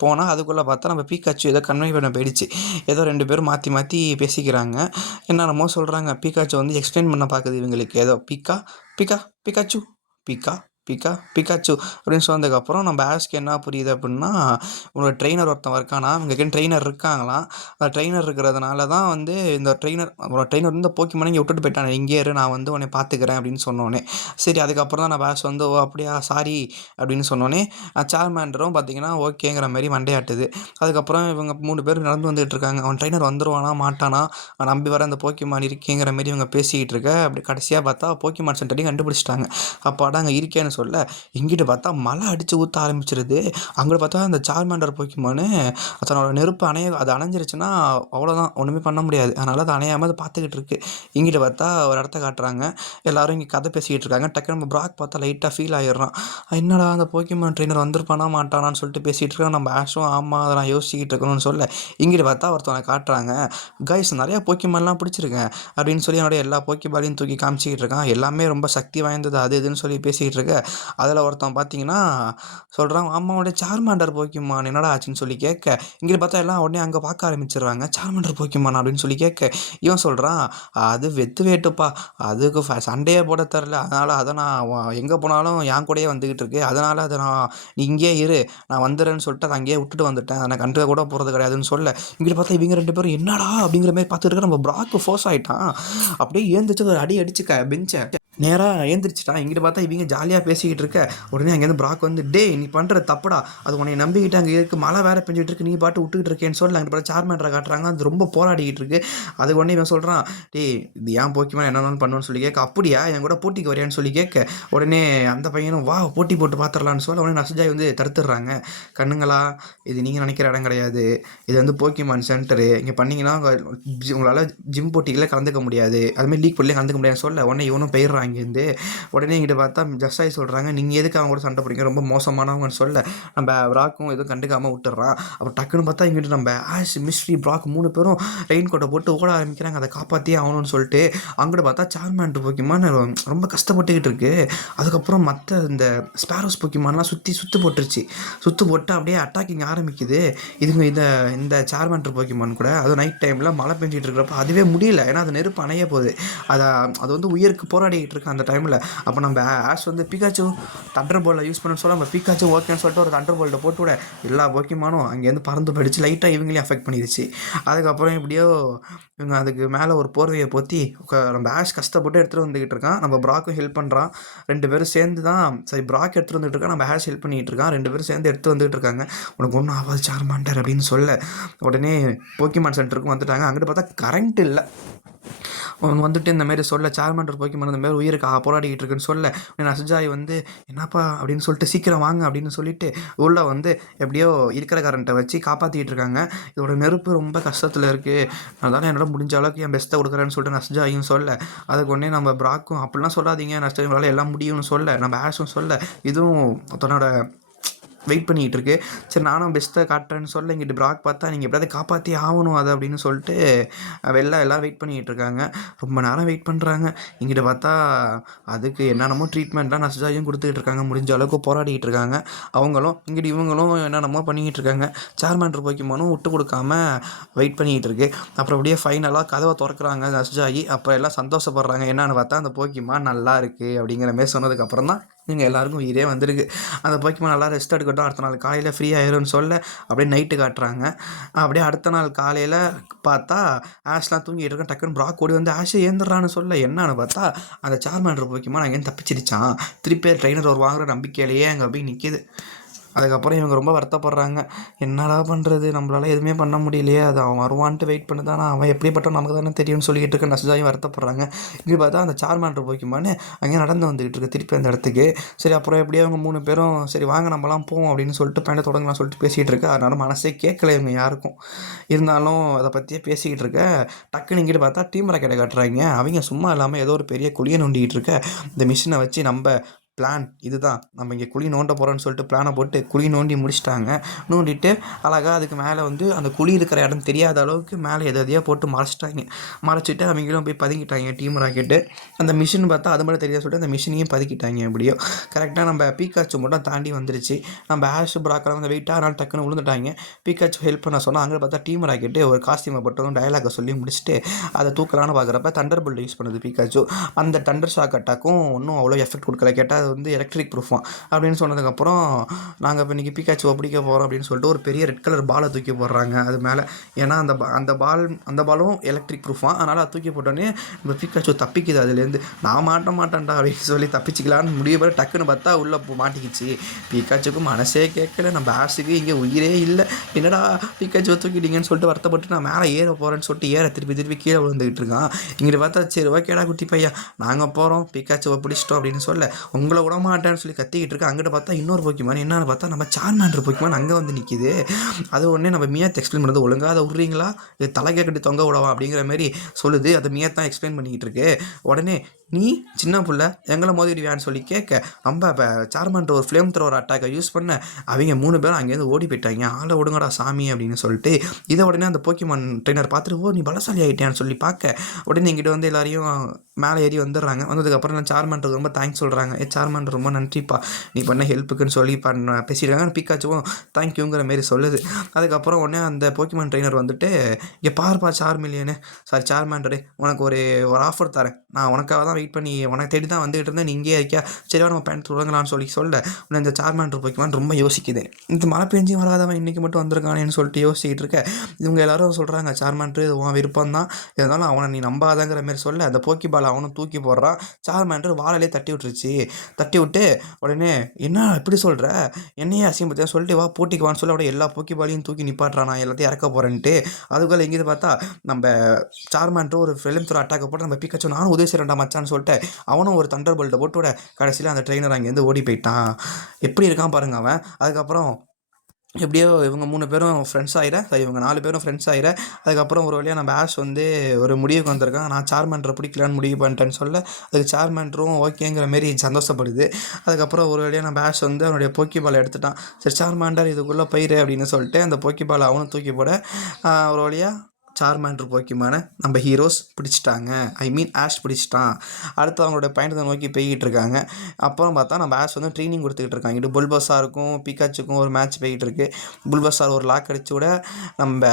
போனால் அதுக்குள்ளே பார்த்தா நம்ம பீக்காச்சு ஏதோ கன்வே பண்ண போயிடுச்சு. ஏதோ 2 பேரும் மாற்றி மாற்றி பேசிக்கிறாங்க. என்னென்னமோ சொல்கிறாங்க. பீக்காச்சு வந்து எக்ஸ்பிளைன் பண்ண பார்க்குது இவங்களுக்கு. ஏதோ பீக்கா பீக்கா பீக்காச்சு பீக்கா பீக்கா பிகாச்சு அப்படின்னு சொன்னதுக்கப்புறம் நம்ம ஆஷ்க்கு என்ன புரியுது அப்படின்னா, உன்னோட ட்ரெயினர் ஒருத்தன் இருக்கானா, இவங்ககிட்ட ட்ரெயினர் இருக்காங்களாம். அந்த ட்ரெயினர் இருக்கிறதுனால தான் வந்து இந்த ட்ரெயினர் வந்து போக்கிமானை இங்கே விட்டுட்டு போயிட்டான். இங்கே இரு நான் வந்து உன்னை பார்த்துக்கிறேன் அப்படின்னு சொன்னோன்னே, சரி அதுக்கப்புறம் தான் நம்ம ஆஷ் வந்து ஓ அப்படியா சாரி அப்படின்னு சொன்னோன்னே சார்மேண்டரும் பார்த்தீங்கன்னா ஓகேங்கிற மாதிரி மண்டையாட்டுது. அதுக்கப்புறம் இவங்க 3 பேர் நடந்து வந்துகிட்டு இருக்காங்க. அவன் ட்ரெயினர் வந்துருவானா மாட்டானா, நம்பி வர அந்த போக்கிமான் இருக்கேங்கிற மாதிரி இவங்க பேசிக்கிட்டு இருக்க. அப்படி கடைசியாக பார்த்தா போக்கிமான் சென்டரையும் கண்டுபிடிச்சிட்டாங்க. அப்பாடா அங்கே இருக்கேன்னு சொல்ல, இங்கிட்டு பார்த்தா மழை அடித்து ஊற்ற ஆரம்பிச்சிருது. அங்கிட்டு பார்த்தா அந்த சார்மாண்டர் போக்கிமானு தன்னோட நெருப்பு அது அணைஞ்சிருச்சுன்னா அவ்வளோதான், ஒன்றுமே பண்ண முடியாது. அதனால் அது அணையாமல் அதை பார்த்துக்கிட்டு இருக்கு. இங்கிட்டு பார்த்தா ஒரு இடத்த காட்டுறாங்க. எல்லோரும் இங்கே கதை பேசிக்கிட்டு இருக்காங்க. டக்குனு நம்ம ப்ராக் பார்த்தா லைட்டாக ஃபீல் ஆகிடுறான். என்னடா அந்த போக்கிமான் ட்ரெயினர் வந்திருப்பானா மாட்டானான்னு சொல்லிட்டு பேசிகிட்டு இருக்கோம். நம்ம ஆஷும் ஆமாம் அதை நான் யோசிச்சுக்கிட்டு இருக்கணும்னு சொல்ல, இங்கிட்டு பார்த்தா ஒருத்தவனை காட்டுறாங்க. கைஸ் நிறையா போக்கிமான்லாம் பிடிச்சிருக்கேன் அப்படின்னு சொல்லி என்னோட எல்லா போக்கிபாலையும் தூக்கி காமிச்சிக்கிட்டு இருக்கான். எல்லாமே ரொம்ப சக்தி வாய்ந்தது அது இதுன்னு சொல்லி பேசிக்கிட்டு இருக்க. அதில் ஒருத்தன் பார்த்தீங்கன்னா சொல்கிறான், அம்மாவோட சார்மாண்டர் போக்கிமான் என்னடா ஆச்சுன்னு சொல்லி கேட்க, இங்கே பார்த்தா எல்லாம் உடனே அங்கே பார்க்க ஆரம்பிச்சிடுறாங்க. சார்மாண்டர் போக்கிமான் அப்படின்னு சொல்லி கேட்க, இவன் சொல்கிறான் அது வெத்து வேட்டுப்பா, அதுக்கு சண்டையே போட தரல, அதனால் அதை நான் எங்கே போனாலும் என் கூடயே வந்துக்கிட்டு இருக்கு, அதனால் அதை நீ இங்கேயே இரு நான் வந்துடுறேன்னு சொல்லிட்டு அதை அங்கேயே விட்டுட்டு வந்துட்டேன், அதை கண்டுக்க கூட போகிறது கிடையாதுன்னு சொல்ல, இங்கே பார்த்தா இவங்க 2 பேரும் என்னடா அப்படிங்கிற மாதிரி பார்த்துட்டு இருக்க. நம்ம ப்ராக்கு ஃபோர்ஸ் ஆகிட்டான். அப்படியே ஏந்திரிச்சு ஒரு அடி அடிச்சு பெஞ்சை நேராக ஏந்திரிச்சிட்டான். இங்கிட்ட பார்த்தா இவங்க ஜாலியாக பேசிக்கிட்டு இருக்க. உடனே அங்கேருந்து ப்ராக் வந்து டேய் நீ பண்ணுற தப்புடா, அது உன்னை நம்பிக்கிட்டு அங்கே இருக்குது, மழை வேறு பெஞ்சிட்டு இருக்கு, நீ பாட்டு விட்டுக்கிட்டு இருக்கேன்னு சொல்லி அங்கே பார்த்தா சார்மேண்டரை காட்டுறாங்க. அது ரொம்ப போராடிக்கிட்டு இருக்கு. அது உடனே இவன் சொல்கிறான், டேய் இது ஏன் போக்கிமான் என்னென்னு பண்ணுன்னு சொல்லி கேட்க, அப்படியா என் கூட போட்டிக்கு வரையான்னு சொல்லி கேட்க, உடனே அந்த பையனும் வா போட்டி போட்டு பார்த்துடலான்னு சொல்ல, உடனே நசுஜாய் வந்து தடுத்துடுறாங்க. கண்ணுங்களா இது நீங்கள் நினைக்கிற இடம் கிடையாது, இது வந்து போக்கிமான் சென்டரு, இங்கே பண்ணிங்கன்னா உங்களால் ஜிம் போட்டிகளில் கலந்துக்க முடியாது, அதுமாதிரி லீக் போட்டிலே கலந்துக்க முடியாதுன்னு சொல்ல, உடனே இவனும் போயிடுறான் இங்கேருந்து. உடனே எங்கிட்ட பார்த்தா ஜஸ்டாய் சொல்கிறாங்க, நீங்கள் எதுக்கு அவங்க கூட சண்டை போடுறீங்க, ரொம்ப மோசமானவங்கன்னு சொல்ல நம்ம ப்ராக்கும் எதுவும் கண்டுக்காமல் விட்டுறான். அப்புறம் டக்குன்னு பார்த்தா இங்கிட்ட நம்ம ஆஷ் மிஸ்ட்ரி ப்ராக் 3 பேரும் ரெயின் கோட்டை போட்டு ஓட ஆரம்பிக்கிறாங்க, அதை காப்பாற்றியே ஆகணும்னு சொல்லிட்டு. அங்கிட்ட பார்த்தா சார்மேண்டர் போக்கிமான் ரொம்ப கஷ்டப்பட்டுக்கிட்டு இருக்கு. அதுக்கப்புறம் மற்ற இந்த ஸ்பேரோஸ் போக்கிமான்லாம் சுற்று போட்டுருச்சு. சுற்று போட்டு அப்படியே அட்டாக்கிங் ஆரம்பிக்குது. இதுங்க இந்த சார்மேண்டர் போக்கிமான் கூட அதுவும் நைட் டைமில் மழை பெஞ்சிட்டு இருக்கிறப்ப அதுவே முடியல, ஏன்னா அது நெருப்பு அணைய போகுது. அது வந்து உயிருக்கு போராடிக்கிட்டு இருக்கு அந்த டைமில். அப்போ நம்ம ஆஷ் வந்து பிகாச்சு தண்டர் போல்டை யூஸ் பண்ண சொல்ல, நம்ம பிகாச்சு ஓகேன்னு சொல்லிட்டு ஒரு தண்டர் போல்ட்டை போட்டு விட எல்லா போக்கிமானும் அங்கேருந்து பறந்து போயிடுச்சு. லைட்டாக இவங்களையும் அஃபெக்ட் பண்ணிடுச்சு. அதுக்கப்புறம் எப்படியோ இவங்க அதுக்கு மேலே ஒரு போர்வையை போற்றி நம்ம ஆஷ் கஷ்டப்பட்டு எடுத்துகிட்டு வந்துக்கிட்டு இருக்கான். நம்ம ப்ராக்கும் ஹெல்ப் பண்ணுறான். 2 பேரும் சேர்ந்து தான் சரி ப்ராக் எடுத்துகிட்டு வந்துட்டு இருக்கான், நம்ம ஆஷ் ஹெல்ப் பண்ணிகிட்டு இருக்கான். 2 பேரும் சேர்ந்து எடுத்து வந்துகிட்டு இருக்காங்க. உனக்கு ஒன்றும் ஆகாது சார்மாண்டர் அப்படின்னு சொல்ல, உடனே போக்கிமான் சென்டருக்கும் வந்துட்டாங்க. அங்கிட்டு பார்த்தா கரண்ட் இல்லை. அவங்க வந்துட்டு இந்த மாதிரி சொல்ல, சார்மாண்டர் போக்கிமான் இந்த மாதிரி உயிருக்கு போராடிக்கிட்டு இருக்குன்னு சொல்ல, நசுஜாய் வந்து என்னப்பா அப்படின்னு சொல்லிட்டு சீக்கிரம் வாங்க அப்படின்னு சொல்லிட்டு உள்ளே வந்து எப்படியோ இருக்கிற கரண்ட்டை வச்சு காப்பாற்றிக்கிட்டு இருக்காங்க. இதோட நெருப்பு ரொம்ப கஷ்டத்தில் இருக்குது, அதனால் என்னால் முடிஞ்ச அளவுக்கு என் பெஸ்ட்டை கொடுக்குறேன்னு சொல்லிட்டு நசுஜாயும் சொல்ல, அதுக்கு உடனே நம்ம ப்ராக்கும் அப்படிலாம் சொல்லாதீங்க நஷ்டம் எல்லாம் முடியும்னு சொல்ல, நம்ம ஆஷும் சொல்ல, இதுவும் தன்னோட வெயிட் பண்ணிகிட்டு இருக்கு. சரி நானும் பெஸ்ட்டை காட்டுறேன்னு சொல்ல இங்கிட்டு ப்ராக் பார்த்தா நீங்கள் எப்படியாவது காப்பாற்றி ஆகணும் அதை அப்படின்னு சொல்லிட்டு வெளில எல்லாம் வெயிட் பண்ணிகிட்டு இருக்காங்க. ரொம்ப நேரம் வெயிட் பண்ணுறாங்க. இங்கிட்ட பார்த்தா அதுக்கு என்னென்னமோ ட்ரீட்மெண்ட்லாம் நசுஜாயும் கொடுத்துக்கிட்டு இருக்காங்க. முடிஞ்ச அளவுக்கு போராடிக்கிட்டு இருக்காங்க அவங்களும். இங்கிட்டு இவங்களும் என்னென்னமோ பண்ணிக்கிட்டு இருக்காங்க. சார்மாண்டர் போக்கிமானும் விட்டு கொடுக்காம வெயிட் பண்ணிக்கிட்டு இருக்கு. அப்புறம் அப்படியே ஃபைனலாக கதவை திறக்கிறாங்க நசுஜாயி. அப்போ எல்லாம் சந்தோஷப்படுறாங்க. என்னென்னு பார்த்தா அந்த போக்கிமான் நல்லா இருக்குது அப்படிங்கிற மாரி சொன்னதுக்கப்புறம் தான் இங்கே எல்லாருக்கும் உயிரே வந்திருக்கு. அந்த போக்கிமான் நல்லா ரெஸ்ட் எடுக்கட்டும், அடுத்த நாள் காலையில் ஃப்ரீ ஆயிரும்னு சொல்ல அப்படியே நைட்டு காட்டுறாங்க. அப்படியே அடுத்த நாள் காலையில் பார்த்தா ஆஷ்லாம் தூங்கிட்டு இருக்கேன். டக்குன்னு ப்ராக் ஓடி வந்து ஆஷை ஏந்துடுறான்னு சொல்ல என்னன்னு பார்த்தா அந்த சார்மாண்டர் போக்கிமான் அங்கேருந்து தப்பிச்சிருச்சான். திருப்பி ட்ரெயினர் வருவாங்கிற நம்பிக்கையிலேயே அங்கே போய் நிற்கிது. அதுக்கப்புறம் இவங்க ரொம்ப வருத்தப்படுறாங்க. என்னடா பண்ணுறது, நம்மளால எதுவுமே பண்ண முடியலையே, அது அவன் வருவான்ட்டு வெயிட் பண்ணி தானே, அவன் எப்படிப்பட்ட நமக்கு தானே தெரியும்னு சொல்லிக்கிட்டு இருக்க நசுஜாயும் வருத்தப்படுறாங்க. இங்கே பார்த்தா அந்த சார்மாண்டர் போக்கிமான்னு அங்கே நடந்து வந்துக்கிட்டு இருக்கு திருப்பி அந்த இடத்துக்கு. சரி அப்புறம் எப்படியோ அவங்க 3 பேரும் சரி வாங்க நம்மலாம் போவோம் அப்படின்னு சொல்லிட்டு பயண தொடங்கலாம் சொல்லிட்டு பேசிகிட்டு இருக்கு. அதனால மனசே கேட்கல இவங்க யாருக்கும். இருந்தாலும் அதை பற்றியே பேசிக்கிட்டு இருக்க டக்குன்னு இங்கிட்டு பார்த்தா டீம் ராக்கெட்டை காட்டுறாங்க. அவங்க சும்மா இல்லாமல் ஏதோ ஒரு பெரிய குழியை நோண்டிக்கிட்டு இருக்க இந்த மிஷினை வச்சு நம்ம பிளான் இதுதான், நம்ம இங்கே குழி நோண்ட போகிறோன்னு சொல்லிட்டு பிளானை போட்டு குழி நோண்டி முடிச்சிட்டாங்க. நோண்டிட்டு அழகாக அதுக்கு மேலே வந்து அந்த குழி இருக்கிற இடம் தெரியாத அளவுக்கு மேலே எதையோ போட்டு மறைச்சிட்டாங்க. மறைச்சிட்டு அவங்களும் போய் பதுக்கிட்டாங்க டீம் ராக்கெட்டு. அந்த மிஷின் பார்த்தா அது மட்டும் தெரியாது சொல்லிட்டு அந்த மிஷினையும் பதுக்கிட்டாங்க. எப்படியோ கரெக்டாக நம்ம பீக்காச்சு மட்டும் தாண்டி வந்துருச்சு. நம்ம ஆஷ் ப்ராக்கெல்லாம் வந்து வெயிட்டாக அதனால் டக்குன்னு விழுந்துட்டாங்க. பீக்காச்சு ஹெல்ப் பண்ண சொன்னால் அங்கே பார்த்தா டீம் ராக்கெட்டு ஒரு காஸ்டியூமை போட்டதும் டயலாகை சொல்லி முடிச்சுட்டு அதை தூக்கலான்னு பார்க்குறப்ப தண்டர் போல்ட் யூஸ் பண்ணுது பீக்காச்சு. அந்த தண்டர் ஷாக் அட்டாக்கும் ஒன்றும் அவ்வளோ எஃபெக்ட் கொடுக்கல. கேட்டால் அது வந்து எலக்ட்ரிக் ப்ரூஃபாக அப்படின்னு சொன்னதுக்கப்புறம் நாங்கள் இப்போ இன்றைக்கி பீக்காச்சுவை பிடிக்க போகிறோம் அப்படின்னு சொல்லிட்டு ஒரு பெரிய ரெட் கலர் பாலை தூக்கி போடுறாங்க அது மேலே. ஏன்னா அந்த பாலும் எலக்ட்ரிக் ப்ரூஃபாக, அதனால் அதை தூக்கி போட்டோன்னே நம்ம பீக்காச்சு தப்பிக்குது அதுலேருந்து. நான் மாட்டேன்டா அப்படின்னு சொல்லி தப்பிச்சிக்கலான்னு முடிவு பண்ணி டக்குன்னு பார்த்தா உள்ளே மாட்டிக்கிச்சு. பீக்காச்சுக்கும் மனசே கேட்கல. நம்ம ஆஷுக்கு இங்கே உயிரே இல்லை, என்னடா பீக்காச்சுவை தூக்கிட்டீங்கன்னு சொல்லிட்டு வருத்தப்பட்டு நான் மேலே ஏற போகிறேன்னு சொல்லிட்டு திருப்பி கீழே விழுந்துக்கிட்டு இருக்கான். இங்கிட்ட பார்த்தா சரி ஓகேடா குட்டி பையா நாங்கள் போகிறோம் பீக்காச்சுவை பிடிச்சிட்டோம் அப்படின்னு சொல்ல உங்களை விட மாட்டேன்னு சொல்லி கத்திக்கிட்டு இருக்கு. அங்கிட்ட பார்த்தா இன்னொரு போக்கிமான் என்னன்னு பார்த்தா நம்ம சார்மாண்டர் போக்கிமான் அங்கே வந்து நிற்கிது. அது உடனே நம்ம மியாத் எக்ஸ்பிளைன் பண்ணுறது ஒழுங்காக அதை விட்றீங்களா, இது தலைக்கே கட்டி தொங்க விடவா அப்படிங்கிற மாதிரி சொல்லுது. அதை மியாத் தான் எக்ஸ்பிளைன் பண்ணிக்கிட்டு இருக்கு. உடனே நீ சின்ன பிள்ளை எங்களை மோதிடுவியான்னு சொல்லி கேட்க நம்ம இப்போ சார்மாண்டர் ஒரு ஃப்ளேம் த்ரோவர் அட்டாக்கை யூஸ் பண்ண அவங்க 3 பேரும் அங்கேருந்து ஓடி போயிட்டாங்க. ஆளை விடுங்கடா சாமி அப்படின்னு சொல்லிட்டு இதை உடனே அந்த போக்கிமான் ட்ரெயினர் பார்த்துட்டு ஓ நீ பலசாலி ஆகிட்டேன்னு சொல்லி பார்க்க உடனே இங்கிட்ட வந்து எல்லாரையும் மேலே ஏறி வந்துடுறாங்க. வந்ததுக்கப்புறம் நான் சார்மாண்டருக்கு ரொம்ப தேங்க்ஸ் சொல்கிறாங்க. சார்மாண்டர் ரொம்ப நன்றிப்பா நீ பண்ண ஹெல்ப்புக்குன்னு சொல்லி பேசியிருக்காங்க. பீக்காச்சுவும் தேங்க்யூங்கிற மாரி சொல்லுது. அதுக்கப்புறம் உடனே அந்த போக்கிமான் ட்ரெயினர் வந்துட்டு இங்கே பார்ப்பா சார்மாண்டரு உனக்கு ஒரு ஆஃபர் தரேன், நான் உனக்காக தான் வெயிட் பண்ணி உனக்கு தேடி தான் வந்துகிட்டு இருந்தேன், நீ இங்கேயே இருக்கியா, சரிவா நம்ம பயணத்தை தொடங்கலான்னு சொல்ல உன்னை இந்த சார்மாண்டர் போக்கிமான் ரொம்ப யோசிக்குது. இந்த மழை பெஞ்சும் வராதவன் இன்றைக்கி மட்டும் வந்திருக்கானேன்னு சொல்லிட்டு யோசிச்சுட்டு இருக்க இவங்க எல்லாரும் சொல்கிறாங்க சார்மாண்டர் இது உன் விருப்பம் தான், இருந்தாலும் அவனை நீ நம்பாதங்கிற மாதிரி சொல்ல அந்த போக்கி பால் அவனும் தூக்கி போடுறான். சார்மாண்டர் வாழையிலே தட்டி விட்டுருச்சு. தட்டி விட்டு உடனே என்ன எப்படி சொல்கிற, என்னையே அசிங்கப்படுத்த சொல்லிட்டு வா போட்டிக்கு வான்னு சொல்ல உடனே எல்லா போக்கி பாலையும் தூக்கி நிப்பாட்டுறான், நான் எல்லாத்தையும் இறக்க போகிறேன்ட்டு. அதுக்குள்ளே எங்கேயும் பார்த்தா நம்ம சார்மாண்டர் ஒரு ஃபிலிம் துறை அட்டாக்க போட்டு நம்ம பிக்காச்சு நானும் உதவி செய்கிறேன்டா மச்சான்னு சொல்லிட்டு அவனும் ஒரு தண்டர் போல்ட்டை போட்டு விட கடைசியில் அந்த ட்ரெயினர் அங்கேருந்து ஓடி போயிட்டான். எப்படி இருக்கான் பாருங்க அவன். அதுக்கப்புறம் எப்படியோ இவங்க 3 பேரும் ஃப்ரெண்ட்ஸ் ஆகிற இவங்க 4 பேரும் ஃப்ரெண்ட்ஸ் ஆகிற அதுக்கப்புறம் ஒரு வழியாக நம்ம ஆஷ் வந்து ஒரு முடிவுக்கு வந்திருக்கான். நான் சார்மாண்டரை பிடிக்கலான்னு முடிவு பண்ணிட்டேன்னு சொல்ல அதுக்கு சார்மாண்டரும் ஓகேங்கிற மாரி சந்தோஷப்படுது. அதுக்கப்புறம் ஒரு வழியாக நம்ம ஆஷ் வந்து அவனுடைய போக்கி பாலை எடுத்துட்டான். சரி சார்மாண்டர் இதுக்குள்ளே போயிரு அப்படின்னு சொல்லிட்டு அந்த போக்கி பாலை அவனும் தூக்கி போட ஒரு வழியாக சார்மாண்டர் போக்கிமான நம்ம ஹீரோஸ் பிடிச்சிட்டாங்க. ஆஷ் பிடிச்சிட்டான். அடுத்து அவங்களோட பயணத்தை நோக்கி போய்கிட்டு இருக்காங்க. அப்புறம் பார்த்தா நம்ம ஆஷ் வந்து ட்ரைனிங் கொடுத்துக்கிட்டு இருக்காங்க. இங்கிட்டு புல்பஸாருக்கும் பீக்காச்சுக்கும் ஒரு மேட்ச் போய்கிட்டு இருக்கு. புல்பஸார் ஒரு லாக் அடிச்சு விட நம்ம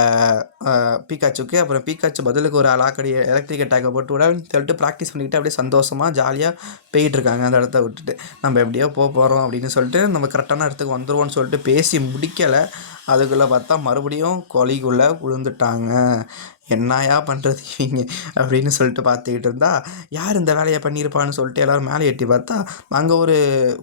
பீக்காச்சுக்கு, அப்புறம் பீக்காச்சு பதிலுக்கு ஒரு லாக் அடி எலக்ட்ரிக் அட்டாக்கை போட்டு விட சொல்லிட்டு ப்ராக்டிஸ் பண்ணிக்கிட்டு அப்படியே சந்தோஷமாக ஜாலியாக போய்கிட்டு இருக்காங்க. அந்த இடத்த விட்டுட்டு நம்ம எப்படியோ போகிறோம் அப்படின்னு சொல்லிட்டு நம்ம கரெக்டான இடத்துக்கு வந்துடுவோம்னு சொல்லிட்டு பேசி முடிக்கலை. அதுக்குள்ளே பார்த்தா மறுபடியும் கொலிக்குள்ளே விழுந்துட்டாங்க. என்னையா பண்ணுறது இவங்க அப்படின்னு சொல்லிட்டு பார்த்துக்கிட்டு இருந்தா யார் இந்த வேலையை பண்ணியிருப்பான்னு சொல்லிட்டு எல்லோரும் மேலே எட்டி பார்த்தா அங்கே ஒரு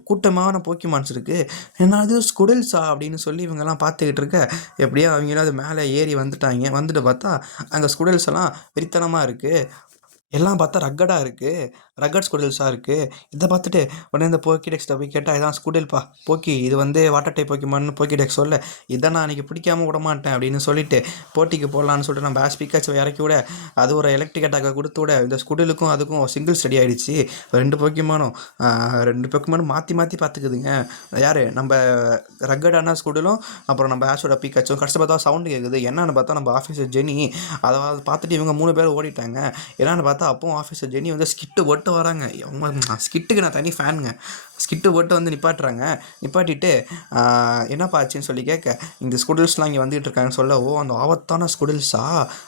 கூட்டமான போக்கிமான்ஸ் இருக்குது. என்னது ஸ்குடல்ஸா அப்படின்னு சொல்லி இவங்கெல்லாம் பார்த்துக்கிட்டு இருக்க எப்படியோ அவங்களும் அது மேலே ஏறி வந்துட்டாங்க. வந்துட்டு பார்த்தா அங்கே ஸ்குடல்ஸ் எல்லாம் வெறித்தனமாக இருக்குது. எல்லாம் பார்த்தா ரக்கடா இருக்கு. ரக்கட் ஸ்குடில்ஸா இருக்கு. இத பார்த்துட்டு உடனே இந்த போக்கிடெக்ஸ்ட்ட போய் கேட்டா, "இதான் ஸ்குடில்ப்பா. போக்கி இது வந்து வாட்டர் டைப் போக்கிமான்னு" போக்கிடெக்ஸ் சொல்ல, "இத நான் அன்னைக்கு பிடிக்காம விடமாட்டேன்" அப்படின்னு சொல்லிட்டு, போட்டிக்கு போடலான்னு சொல்லிட்டு நம்ம ஆஷ் பிக்காச்சுவ இறக்கி விட, அது ஒரு எலக்ட்ரிக் அட்டாக்க குடுத்து விட, இந்த ஸ்குடிலுக்கும் அதுக்கும் சிங்கிள்ஸ் ரெடி ஆயிடுச்சு. 2 போக்கிமானும் 2 போக்கிமானும் மாத்தி மாத்தி பார்த்துக்குதுங்க. யாரு? நம்ப ரக்கடான ஸ்குடிலும், அப்புறம் நம்ம ஆஷோட பிக்காச்சும். கடைசில பார்த்தா சவுண்ட் கேட்குது. என்னன்னு பார்த்தா நம்ம ஆஃபீஸர் ஜெனி. அத பார்த்துட்டு இவங்க 3 பேரும் ஓடிட்டாங்க. என்னன்னு பார்த்தா அப்பவும் ஆஃபீஸர் ஜெனி வந்து ஸ்கிட்டு போட்டு வராங்க. அவங்க ஸ்கிட்டுக்கு நான் தனி ஃபேனுங்க. ஸ்கிட்டு போட்டு வந்து நிப்பாட்டுறாங்க. நிப்பாட்டிட்டு என்னப்பா ஆச்சுன்னு சொல்லி கேட்க, இந்த ஸ்குடில்ஸ்லாம் இங்கே வந்துகிட்டு இருக்காங்கன்னு சொல்ல, ஓ அந்த ஆபத்தான ஸ்குடில்ஸா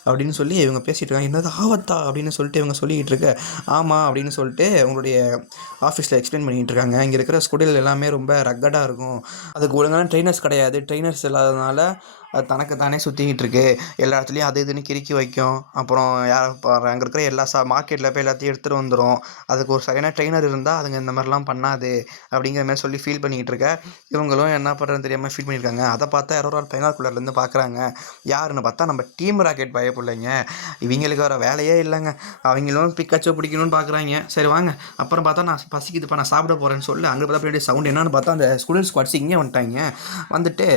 அப்படின்னு சொல்லி இவங்க பேசிகிட்டு இருக்காங்க. என்னது ஆபத்தா அப்படின்னு சொல்லிட்டு இவங்க சொல்லிக்கிட்டு இருக்க, ஆமாம் அப்படின்னு சொல்லிட்டு உங்களுடைய ஆஃபீஸில் எக்ஸ்பிளைன் பண்ணிகிட்டு இருக்காங்க. இங்கே இருக்கிற ஸ்குடில் எல்லாமே ரொம்ப ரக்கடாக இருக்கும். அதுக்கு ஒழுங்கான ட்ரெயினர்ஸ் கிடையாது. ட்ரெயினர்ஸ் இல்லாததுனால அது தனக்கு தானே சுற்றிக்கிட்டு இருக்கு. எல்லா இடத்துலையும் அது இதுன்னு கிறுக்கி வைக்கும். அப்புறம் அங்கே இருக்கிற எல்லா மார்க்கெட்டில் போய் எல்லாத்தையும் எடுத்துகிட்டு வந்துடும். அதுக்கு ஒரு சரியான ட்ரெயினர் இருந்தால் அதுங்க இந்த மாதிரிலாம் பண்ணாது அப்படிங்கிற மாதிரி சொல்லி ஃபீல் பண்ணிக்கிட்டு இருக்க. இவங்களும் என்ன பண்ணுறதுன்னு தெரியாமல் ஃபீல் பண்ணியிருக்காங்க. அதை பார்த்தா யாரோ ஒரு பைனாக்குலர்லேருந்து பார்க்குறாங்க. யாருன்னு பார்த்தா நம்ம டீம் ராக்கெட் பய பிள்ளைங்க. இவங்களுக்கு வர வேலையே இல்லைங்க. அவங்களும் பிக்காச்சோ பிடிக்கணும்னு பார்க்குறாங்க. சரி வாங்க, அப்புறம் பார்த்தா நான் பசிக்குதுப்பா நான் சாப்பிட போகிறேன்னு சொல்லி அங்கே பார்த்தா பின்னாடி சவுண்ட் என்னன்னு பார்த்தா அந்த ஸ்கூல் ஸ்குவாட்ஸ் இங்கே வந்துட்டாங்க. வந்துட்டு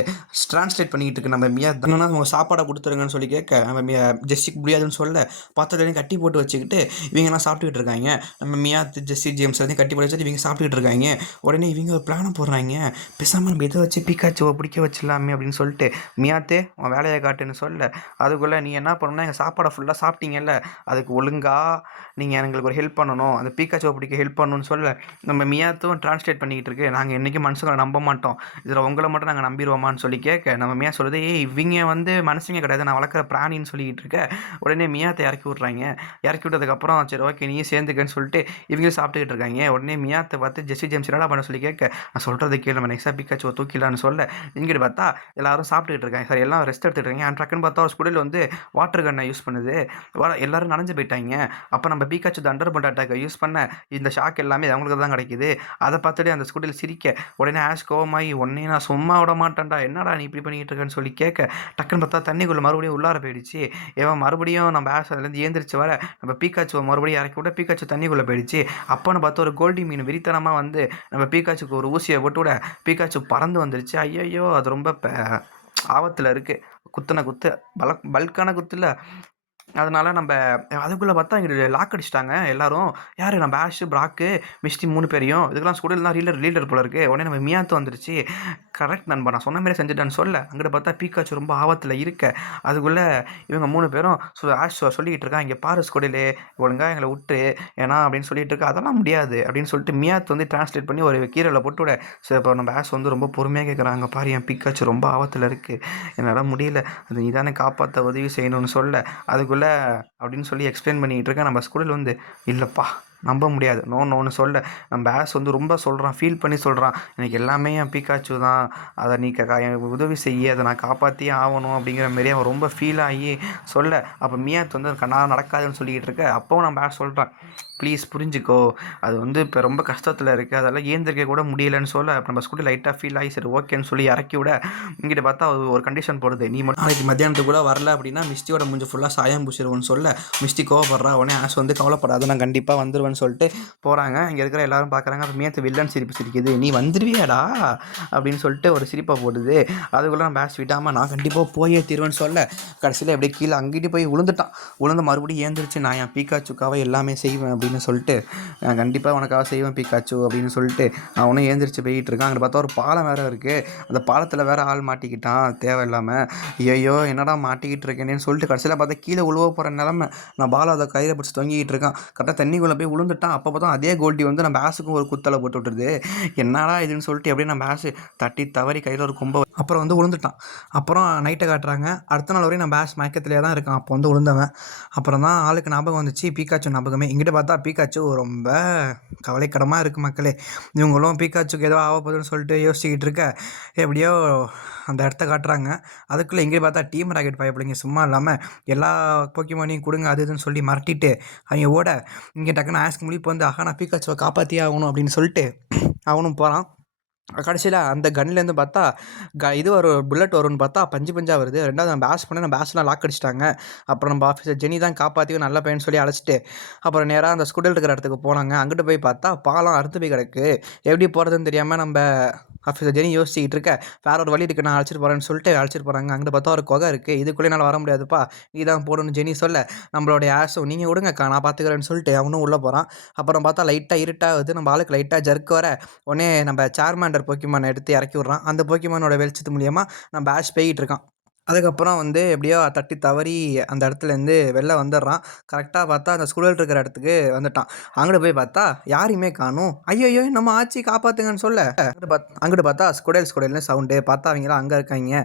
ட்ரான்ஸ்லேட் பண்ணிக்கிட்டு இருக்கு நம்ம மியா தானே அவங்க சாப்பாடை கொடுத்துருங்கன்னு சொல்லி கேட்க, நம்ம ஜெஸ்ஸிக்கு முடியாதுன்னு சொல்ல, பார்த்ததுலேயும் கட்டி போட்டு வச்சுக்கிட்டு இவங்கெல்லாம் சாப்பிட்டுக்கிட்டு இருக்காங்க. நம்ம மியா ஜெஸ்ஸி ஜேம்ஸ் வந்து கட்டி போட்டு வச்சுட்டு இவங்க சாப்பிட்டுக்கிட்டு இருக்காங்க. உடனே இவங்க ஒரு பிளானை போடுறாங்க. பேசாமல் நம்ம இதை வச்சு பிக்காச்சுவை பிடிக்க வச்சிடலாமே அப்படின்னு சொல்லிட்டு, மியாத்தே உன் வேலையை காட்டுன்னு சொல்ல, அதுக்குள்ளே நீ என்ன பண்ணணும்னா எங்கள் சாப்பாடை ஃபுல்லாக சாப்பிட்டீங்கல்ல, அதுக்கு ஒழுங்காக நீங்கள் எங்களுக்கு ஒரு ஹெல்ப் பண்ணணும், அந்த பிக்காச்சுவை பிடிக்க ஹெல்ப் பண்ணணும்னு சொல்ல, நம்ம மியாத்தும் ட்ரான்ஸ்லேட் பண்ணிக்கிட்டு இருக்கு. நாங்கள் என்றைக்கும் மனுஷங்களை நம்ப மாட்டோம், இதில் உங்களை மட்டும் நாங்கள் நம்பிடுவோமான்னு சொல்லி கேட்க, நம்ம மியா சொல்லுது, ஏய் இவங்க வந்து மனுஷங்க கிடையாது, நான் வளர்க்குற பிராணின்னு சொல்லிக்கிட்டு இருக்க. உடனே மியாத்தை இறக்கி விட்றாங்க. இறக்கி விட்டதுக்கப்புறம் சரி ஓகே நீயே சேர்ந்துக்கன்னு சொல்லிட்டு இவங்களும் சாப்பிட்டுக்கிட்டு இருக்காங்க. உடனே மியாத்தை பார்த்து ஜெஸ்ஸி ஜேம்ஸ் என்னடா பண்ண சொல்லி கேட்க, நான் சொல்கிறது கேளு நம்ம நெக்ஸ்ட்டாக பிக்காச்சுவை தூக்கிடலான்னு சொல்ல, இங்கிட்டு பார்த்தா எல்லாரும் சாப்பிட்டுக்கிட்டு இருக்காங்க. சரி எல்லாம் ரெஸ்ட் எடுத்துகிட்டு இருக்காங்க. அண்ட் ட்ரக்குன்னு பார்த்தா ஒரு ஸ்குடில் வந்து வாட்டர் கன்னை யூஸ் பண்ணுது. எல்லாரும் நனைஞ்சு போயிட்டாங்க. அப்போ நம்ம பிக்காச்சு தண்டர் பண்ட் அட்டாக்கை யூஸ் பண்ண இந்த ஷாக் எல்லாமே அவங்களுக்கு தான் கிடைக்குது. அதை பார்த்துட்டு அந்த ஸ்குடில் சிரிக்க, உடனே ஆஷ் கோவமாகி உடனே நான் சும்மா விட மாட்டேன்டா, என்னடா நீ இப்படி பண்ணிக்கிட்டு இருக்கேன்னு சொல்லி கேட்க, டக்குன்னு பார்த்தா தண்ணிக்குள்ளே மறுபடியும் உள்ளார போயிடுச்சு. ஏன் மறுபடியும் நம்ம ஆஷ் அதுலேருந்து ஏந்திரிச்சு வர நம்ம பீக்காச்சுவை மறுபடியும் இறக்கி விட பீக்காச்சு தண்ணிக்குள்ளே போயிடுச்சு. அப்போன்னு பார்த்தா ஒரு கோல்டி மீன் வெறித்தனமாக வந்து நம்ம பீக்காச்சுக்கு ஒரு ஊசியை போட்டு விட பீக்காச்சு பறந்து வந்துருச்சு. ஐயோ அது ரொம்ப ஆபத்தில் இருக்குது. குத்துன குத்து பல்கான குத்துல. அதனால நம்ம அதுக்குள்ளே பார்த்தா இங்கே லாக் அடிச்சிட்டாங்க எல்லாரும். யார்? நம்ம ஆஷ், பிராக்கு, மிஸ்டி 3 பேரையும். இதுக்கெல்லாம் ஸ்குடில் தான் லீடர் போல இருக்குது. உடனே நம்ம மியாத்து வந்துருச்சு. கரெக்ட் நண்பா, நான் சொன்ன மாதிரி செஞ்சுட்டான்னு சொல்ல, அங்கிட்ட பார்த்தா பீக்காச்சு ரொம்ப ஆபத்தில் இருக்க. அதுக்குள்ளே இவங்க 3 பேரும் ஆஷ் சொல்லிக்கிட்டு இருக்கா, இங்கே பாரு ஸ்குடிலே ஒழுங்காக எங்களை விட்டு ஏன்னா அப்படின்னு சொல்லிட்டு இருக்கா. அதெல்லாம் முடியாது அப்படின்னு சொல்லிட்டு மியாத்து வந்து டிரான்ஸ்லேட் பண்ணி ஒரு கீரையில் போட்டு விட. சரி இப்போ நம்ம ஆஷ் வந்து ரொம்ப பொறுமையாக கேட்குறாங்க, பாரு என் பீக்காச்சு ரொம்ப ஆபத்தில் இருக்குது, என்னால் முடியல, அது நீ தானே காப்பாற்ற உதவி செய்யணும்னு சொல்ல, அதுக்குள்ளே அப்படின்னு சொல்லி எக்ஸ்பிளைன் பண்ணிகிட்டு இருக்கேன். நம்ம ஸ்கூலில் வந்து இல்லைப்பா நம்ப முடியாது, நோன்னு சொல்ல, நம்ம ஆஸ் வந்து ரொம்ப சொல்கிறான், ஃபீல் பண்ணி சொல்கிறான், எனக்கு எல்லாமே என் பீக்காச்சு தான், அதை நீ எனக்கு உதவி செய்ய, அதை நான் காப்பாற்றியே ஆகணும் அப்படிங்கிற மாரி அவன் ரொம்ப ஃபீல் ஆகி சொல்ல, அப்போ மியாத் வந்து நான் நடக்காதுன்னு சொல்லிக்கிட்டு இருக்க. அப்போவும் நம்ம ஆஸ் சொல்கிறான், ப்ளீஸ் புரிஞ்சுக்கோ, அது வந்து இப்போ ரொம்ப கஷ்டத்தில் இருக்குது, அதெல்லாம் ஏந்திரிக்க கூட முடியலன்னு சொல்ல, அப்போ நம்ம ஸ்கூலில் லைட்டாக ஃபீல் ஆகி சரி ஓகேன்னு சொல்லி இறக்கி விட, இங்கிட்ட பார்த்தா ஒரு கண்டிஷன் போடுது, நீ மட்டும் நாளைக்கு மத்தியானத்துக்கு கூட வரல அப்படின்னா மிஸ்டியோட மூஞ்சி ஃபுல்லாக சாயம் பூசிடுவோன்னு சொல்ல, மிஸ்டி கோவப்படுறா. உடனே ஆஸ் வந்து கவலைப்படாது, நான் கண்டிப்பாக வந்துடுவேன்னு சொல்லிட்டு போகிறாங்க. இங்கே இருக்கிற எல்லாரும் பார்க்குறாங்க. அப்போ மியாத்து வில்லன் சிரிப்பு சிரிக்குது, நீ வந்துடுவியாடா அப்படின்னு சொல்லிட்டு ஒரு சிரிப்பை போடுது. அதுக்குள்ளே நம்ம ஆஸ் விடாமல் நான் கண்டிப்பாக போயே தீர்வேன்னு சொல்ல, கடைசியில் எப்படியே கீழே அங்கிட்டு போய் விழுந்து மறுபடியும் ஏந்திரிச்சு நான் என் பீக்காச்சுக்காக எல்லாமே செய்வேன் அப்படின்னு சொல்லிட்டு, நான் கண்டிப்பாக உனக்காக செய்வேன் பீக்காச்சு அப்படின்னு சொல்லிட்டு அவனும் ஏந்திரிச்சு போயிட்டு இருக்கான். அங்கே பார்த்தா ஒரு பாலம் வேறு இருக்குது. அந்த பாலத்தில் வேறு ஆள் மாட்டிக்கிட்டான் தேவையில்லாமல். ஐயோ என்னடா மாட்டிக்கிட்டு இருக்கேன்னு சொல்லிட்டு கடைசியில் பார்த்தா கீழே உழுவ போகிற நிலமை. நான் பாலம் அதை கையில் பிடிச்சி தொங்கிக்கிட்டு இருக்கான். கரெக்டாக தண்ணிக்குள்ளே போய் விழுந்துட்டான். அப்போ பார்த்தா அதே கோல்டி வந்து நம்ம ஆஸுக்கும் ஒரு குத்தலை போட்டு விட்டுருது. என்னடா இதுன்னு சொல்லிட்டு அப்படியே நம்ம ஆஸு தட்டி தவறி கையில் ஒரு கொம்பை அப்புறம் வந்து விழுந்துட்டான். அப்புறம் நைட்டை காட்டுறாங்க. அடுத்த நாள் வரையும் நம்ம ஆஸ் மயக்கத்திலே தான் இருக்கான். அப்போ வந்து விழுந்தவன் அப்புறம் தான் ஆளுக்கு ஞாபகம் வந்துச்சு, பீக்காச்சு ஞாபகமே. இங்கிட்ட பார்த்தா பீக்காச்சு ரொம்ப கவலைக்கிடமாக இருக்குது மக்களே. இவங்களும் பீக்காச்சுக்கு ஏதோ ஆகப்போகுதுன்னு சொல்லிட்டு யோசிச்சுக்கிட்டு இருக்க, எப்படியோ அந்த இடத்த காட்டுறாங்க. அதுக்குள்ளே இங்கே பார்த்தா டீம் ராக்கெட் பயப்பிள்ளைங்க சும்மா இல்லாமல் எல்லா போக்கிமானையும் கொடுங்க அது இதுன்னு சொல்லி மிரட்டிட்டு அவங்க ஓட, இங்கே டக்குன்னு ஆஸ்க்கு முழிப்பு வந்து ஆஹா நான் பீக்காச்சுவை காப்பாற்றியே ஆகணும் அப்படின்னு சொல்லிட்டு அவனும் போகிறான். கடைசியில அந்த கன்லேருந்து பார்த்தா, இது வரும் புல்லட் வரும்னு பார்த்தா பஞ்சு பஞ்சா வருது. 2வது நான் பேஷ் பண்ணேன். பேஷ்லாம் லாக் அடிச்சுட்டாங்க. அப்புறம் நம்ம ஆஃபீஸர் ஜெனி தான் காப்பாத்தி நல்ல பையன்னு சொல்லி அழைச்சிட்டு, அப்புறம் நேரா அந்த ஸ்கூட்டர் இருக்கிற இடத்துக்கு போனாங்க. அங்கிட்டு போய் பார்த்தா, பாலம் அறுத்து போய் கிடக்கு. எப்படி போறதுன்னு தெரியாம நம்ப ஆஃபீஸர் ஜெனி யோசிச்சுக்கிட்டு இருக்க, வேற ஒரு வழி இருக்கு நான் அழைச்சிட்டு போறேன்னு சொல்லிட்டு அழைச்சிட்டு போறாங்க. அங்கிட்டு பார்த்தா ஒரு குகை இருக்கு. இதுக்குள்ள என்னால வர முடியாதுப்பா. நீ தான் போடுன்னு ஜெனி சொல்ல, நம்மளுடைய ஆஷும் நீங்க விடுங்கக்கா நான் பார்த்துக்கிறேன்னு சொல்லிட்டு அவனும் உள்ள போறான். அப்புறம் பார்த்தா லைட்டா இருட்டாகுது. நம்ம ஆளுக்கு லைட்டா ஜர்க் வர, உடனே நம்ம சார்மாண்டர் போக்கிமானை எடுத்து இறக்கி விட்றான். அந்த போக்கிமானோட வெளிச்சத்து மூலியமா நம்ம ஆஷ் போய்கிட்டு இருக்கான். அதுக்கப்புறம் வந்து எப்படியோ தட்டி தவறி அந்த இடத்துலேருந்து வெளில வந்துடுறான். கரெக்ட்டா பார்த்தா அந்த ஸ்குடல் இருக்கிற இடத்துக்கு வந்துட்டான். அங்கிட்டு போய் பார்த்தா யாரையுமே காணோம். ஐயய்யோ! நம்ம ஆச்சி காப்பாத்துங்கன்னு சொல்ல, அங்கிட்டு பார்த்தா ஸ்குடல்னு சவுண்டு. பார்த்தா அவங்கலாம் அங்க இருக்காய்ங்க.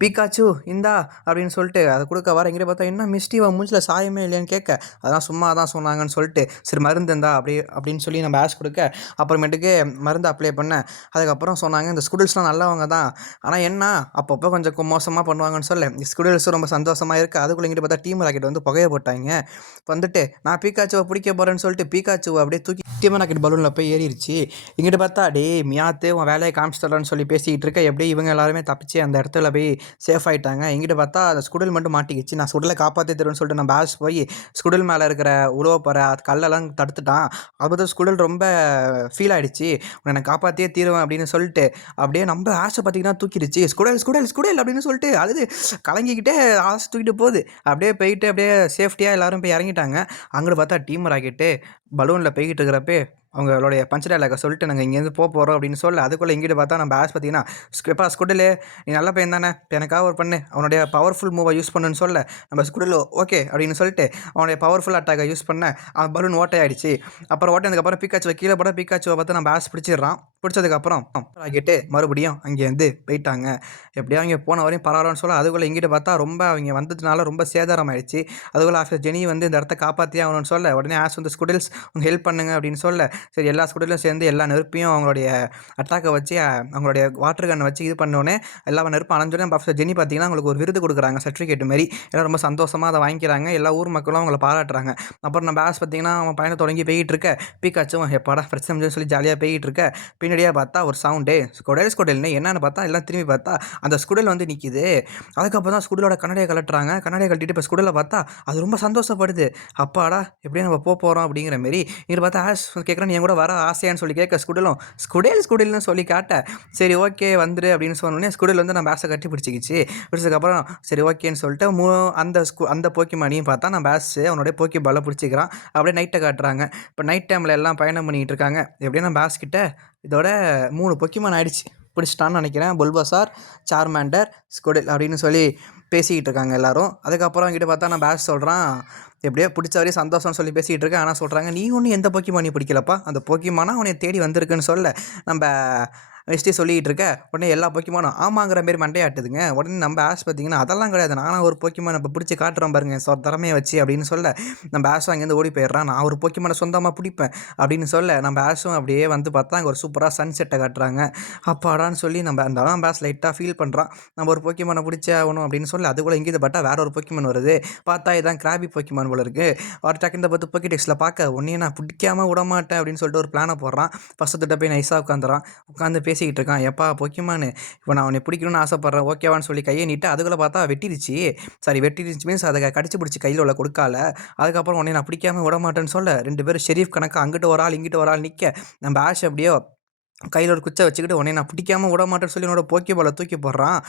"பீக்காச்சு இந்தா" அப்படின்னு சொல்லிட்டு அத குடுக்க வர, இங்கிட்டு பார்த்தா என்ன மிஸ்டி உன் மூஞ்சில சாயமே இல்லையான்னு கேட்க, அதெல்லாம் சும்மா தான் சொன்னாங்கன்னு சொல்லிட்டு, சரி மருந்து இந்தா அப்படின்னு சொல்லி நம்ம ஆஷ் குடுக்க, அப்புறமேட்டுக்கு மருந்து அப்ளை பண்ணேன். அதுக்கப்புறம் சொன்னாங்க இந்த ஸ்குடல்ஸ்லாம் நல்லவங்க தான். ஆனா என்ன அப்பப்போ கொஞ்சம் மோசமா பண்ணுவாங்கன்னு சொல்ல, ஸ்குடல்ஸும் ரொம்ப சந்தோஷமா இருக்கு. அதுக்குள்ள இங்கிட்டு பார்த்தா டீம் ராக்கெட் வந்து புகைய போட்டாய்ங்க. வந்துட்டு நான் பீக்காச்சுவ பிடிக்க போறேன்னு சொல்லிட்டு பீக்காச்சுவ அப்படியே தூக்கி டீம் ராக்கெட் பலூன்ல போய் ஏறிடுச்சு. இங்கிட்டு பார்த்தா டேய் மியாத்து உன் வேலையை காமிச்சிட்டலான்னு சொல்லி பேசிக்கிட்டு இருக்க, எப்படியும் இவங்க எல்லாருமே தப்பிச்சு அந்த இடத்துல போய் சேஃப் ஆயிட்டாங்க. இங்கிட்டு பார்த்தா அந்த ஸ்குடல் மட்டும் மாட்டிக்கிச்சு. நான் ஸ்குடலை காப்பாற்றி தருவேன்னு சொல்லிட்டு நான் பேஷ் போய் ஸ்குடல் மேலே இருக்கிற உழுவ போகிற கல்லெல்லாம் தடுத்துட்டான். அப்போ ஸ்குடல் ரொம்ப ஃபீல் ஆயிடுச்சு. உன்னை நான் காப்பாற்றியே தீருவேன் அப்படின்னு சொல்லிட்டு அப்படியே நம்ம ஆஷை பார்த்தீங்கன்னா தூக்கிடுச்சு. ஸ்குடல் அப்படின்னு சொல்லிட்டு அழுது கலங்கிக்கிட்டே ஆஷை தூக்கிட்டு போகுது. அப்படியே போயிட்டு அப்படியே சேஃப்டியாக எல்லாரும் போய் இறங்கிட்டாங்க. அங்கிட்டு பார்த்தா டீம் ராக்கெட்டு பலூனில் போய்கிட்டு இருக்கிறப்பே அவங்களுடைய பஞ்ச் டயலாக சொல்லிட்டு நாங்கள் இங்கேருந்து போகிறோம் அப்படின்னு சொல்ல, அதுக்குள்ளே இங்கிட்டு பார்த்தா நம்ம ஆஷ் பார்த்தீங்கன்னா எப்பா ஸ்குடலு நீ நல்ல பையன் தானே எனக்காக ஒரு பண்ணு அவனுடைய பவர்ஃபுல் மூவை யூஸ் பண்ணுன்னு சொல்ல, நம்ம ஸ்குடலு ஓகே அப்படின்னு சொல்லிட்டு அவனுடைய பவர்ஃபுல் அட்டாக்கை யூஸ் பண்ண அவன் பலூன் ஓட்டையாயிடுச்சு. அப்புறம் ஓட்டினதுக்கப்புறம் பீக்காச்சுவை கீழே போட பீக்காச்சுவை பார்த்து நம்ம ஆஷ் பிடிச்சிடுறான். பிடிச்சதுக்கப்புறம் ராக்கெட்டு மறுபடியும் அங்கேருந்து போயிட்டாங்க. எப்படியோ அவங்க போன வரையும் பரவாயில்லன்னு சொல்ல, அதுக்குள்ளே இங்கிட்டு பார்த்தா ரொம்ப அவங்க வந்ததுனால ரொம்ப சேதாரம் ஆயிடுச்சு. அதுக்குள்ளே ஆஃபீஸர் ஜெனி வந்து இந்த இடத்த காப்பாற்றியே ஆகணும்னு சொல்ல, உடனே ஆஷ் வந்து ஸ்குடல்ஸ் உங்க ஹெல்ப் பண்ணுங்க அப்படின்னு சொல்ல, சரி எல்லா ஸ்குடலும் சேர்ந்து எல்லா நெருப்பையும் அவங்களுடைய அட்டாக்கை வச்சு அவங்களுடைய வாட்டர் கன்னை வச்சு இது பண்ணோடனே எல்லா நெருப்பும் அணைஞ்சோடனே ஆஃபீஸர் ஜெனி பார்த்தீங்கன்னா அவங்களுக்கு ஒரு விருது கொடுக்குறாங்க சர்டிஃபிகேட் மாரி. எல்லாம் ரொம்ப சந்தோஷமாக அதை வாங்கிக்கிறாங்க. எல்லா ஊர் மக்களும் அவங்கள பாராட்டுறாங்க. அப்புறம் நம்ம ஆஷ் பார்த்தீங்கன்னா அவன் பயணம் தொடங்கி போயிட்டு இருக்க, பீக்காச்சும் எப்பாடா பிரச்சனை முடிஞ்சுன்னு சொல்லி ஜாலியாக போயிட்டு இருக்க, பின்னாடியே பார்த்தா ஒரு சவுண்டு ஸ்குடல்னு என்னன்னு பார்த்தா எல்லாம் திரும்பி பார்த்தா அந்த ஸ்குடல் வந்து நிற்கிது. அதுக்கப்புறம் தான் ஸ்குடலோட கண்ணாடியை கழட்டுறாங்க. கண்ணாடியை கழட்டிட்டு இப்போ ஸ்குடலை பார்த்தா அது ரொம்ப சந்தோஷப்படுது. அப்பாடா எப்படியும் நம்ம போகிறோம் அப்படிங்கிற மாரி. இங்கே பார்த்தா ஆஷ் கேட்குறேன் நீ கூட வர ஆசையான்னு சொல்லி கேட்க, ஸ்குடல்னு சொல்லி காட்ட, சரி ஓகே வந்துரு அப்படின்னு சொன்னோடனே ஸ்குடல் வந்து நம்ம ஆஷை கட்டி பிடிச்சிக்கிச்சு. பிடிச்சதுக்கப்புறம் சரி ஓகேன்னு சொல்லிட்டு அந்த போக்கிமானையும் பார்த்தா நம்ம ஆஷ் அவனுடைய போக்கி பாலை பிடிச்சிக்கிறான். அப்படியே நைட்டை காட்டுறாங்க. இப்போ நைட் டைமில் எல்லாம் பயணம் பண்ணிகிட்டு இருக்காங்க. எப்படியும் நம்ம ஆஷ் கிட்ட இதோட 3 பொக்கிமான் ஆயிடுச்சு. பிடிச்சிட்டான்னு நினைக்கிறேன். புல்பசார், சார்மாண்டர், ஸ்குடல் அப்படின்னு சொல்லி பேசிக்கிட்டு இருக்காங்க எல்லாரும். அதுக்கப்புறம் கிட்ட பார்த்தா நான் பேஷ் சொல்கிறான், எப்படியோ பிடிச்ச வரையும் சந்தோஷம்னு சொல்லி பேசிகிட்டு இருக்கேன். ஆனால் சொல்கிறாங்க நீ ஒன்றும் எந்த போக்கிமானி பிடிக்கலப்பா, அந்த போக்கிமானா அவனை தேடி வந்திருக்குன்னு சொல்ல, நம்ம வெஸ்ட்டி சொல்லிகிட்டு இருக்க, உடனே எல்லா போக்கிமானும் ஆமாங்கிற மாரி மண்டையாட்டுதுங்க. உடனே நம்ம ஆஷ் பார்த்தீங்கன்னா அதெல்லாம் கிடையாது, நானும் ஒரு போக்கிமான் இப்போ பிடிச்சி காட்டுறேன் பாருங்க திறமையை வச்சு அப்படின்னு சொல்ல, நம்ம ஆஷும் அங்கேருந்து ஓடி போயிடுறான். நான் ஒரு போக்கிமானை சொந்தமாக பிடிப்பேன் அப்படின்னு சொல்ல, நம்ம ஆஷும் அப்படியே வந்து பார்த்தா அங்கே ஒரு சூப்பராக சன்செட்டை காட்டுறாங்க. அப்பாடான்னு சொல்லி நம்ம ஆஷ் லைட்டாக ஃபீல் பண்ணுறான். நம்ம ஒரு போக்கிமானை பிடிச்சே ஆகணும் அப்படின்னு சொல்லி, அதுக்குள்ளே இங்கேருந்து பார்த்தா வேற ஒரு போக்கிமான் வருது. பார்த்தா இதான் கிராபி போக்கிமான் போல இருக்குது. ஒரு டக்குன்னு பார்த்து போக்கிடெக்ஸில் பார்க்க, உன்னையே நான் பிடிக்காம விட மாட்டேன் அப்படின்னு சொல்லிட்டு ஒரு பிளானை போடுறான். ஃபஸ்ட்டு திட்ட போய் நைஸாக உட்காந்து பேசிக்கிட்டு இருக்கான். எப்பா பொக்கிமானு இப்போ நான் அவனை பிடிக்கணும்னு ஆசைப்பட்றேன் ஓகேவான்னு சொல்லி கையை நீட்டு, அதுக்குள்ளே பார்த்தா வெட்டிடுச்சு மீன்ஸ் அதை கடிச்சு பிடிச்சி கையில் உள்ள கொடுக்கால. அதுக்கப்புறம் உடனே நான் பிடிக்காம விட மாட்டேன்னு சொல்ல, 2 பேரும் ஷெரீஃப் கணக்கு அங்கிட்டு ஒரு ஆள் இங்கிட்டு ஒரு ஆள் நிற்க, நம்ம ஆஷ் அப்படியோ கையில் ஒரு குச்சை வச்சுக்கிட்டு உடனே நான் பிடிக்காம விட மாட்டேன்னு சொல்லி என்னோட போக்கிபாலை தூக்கி போடுறான்.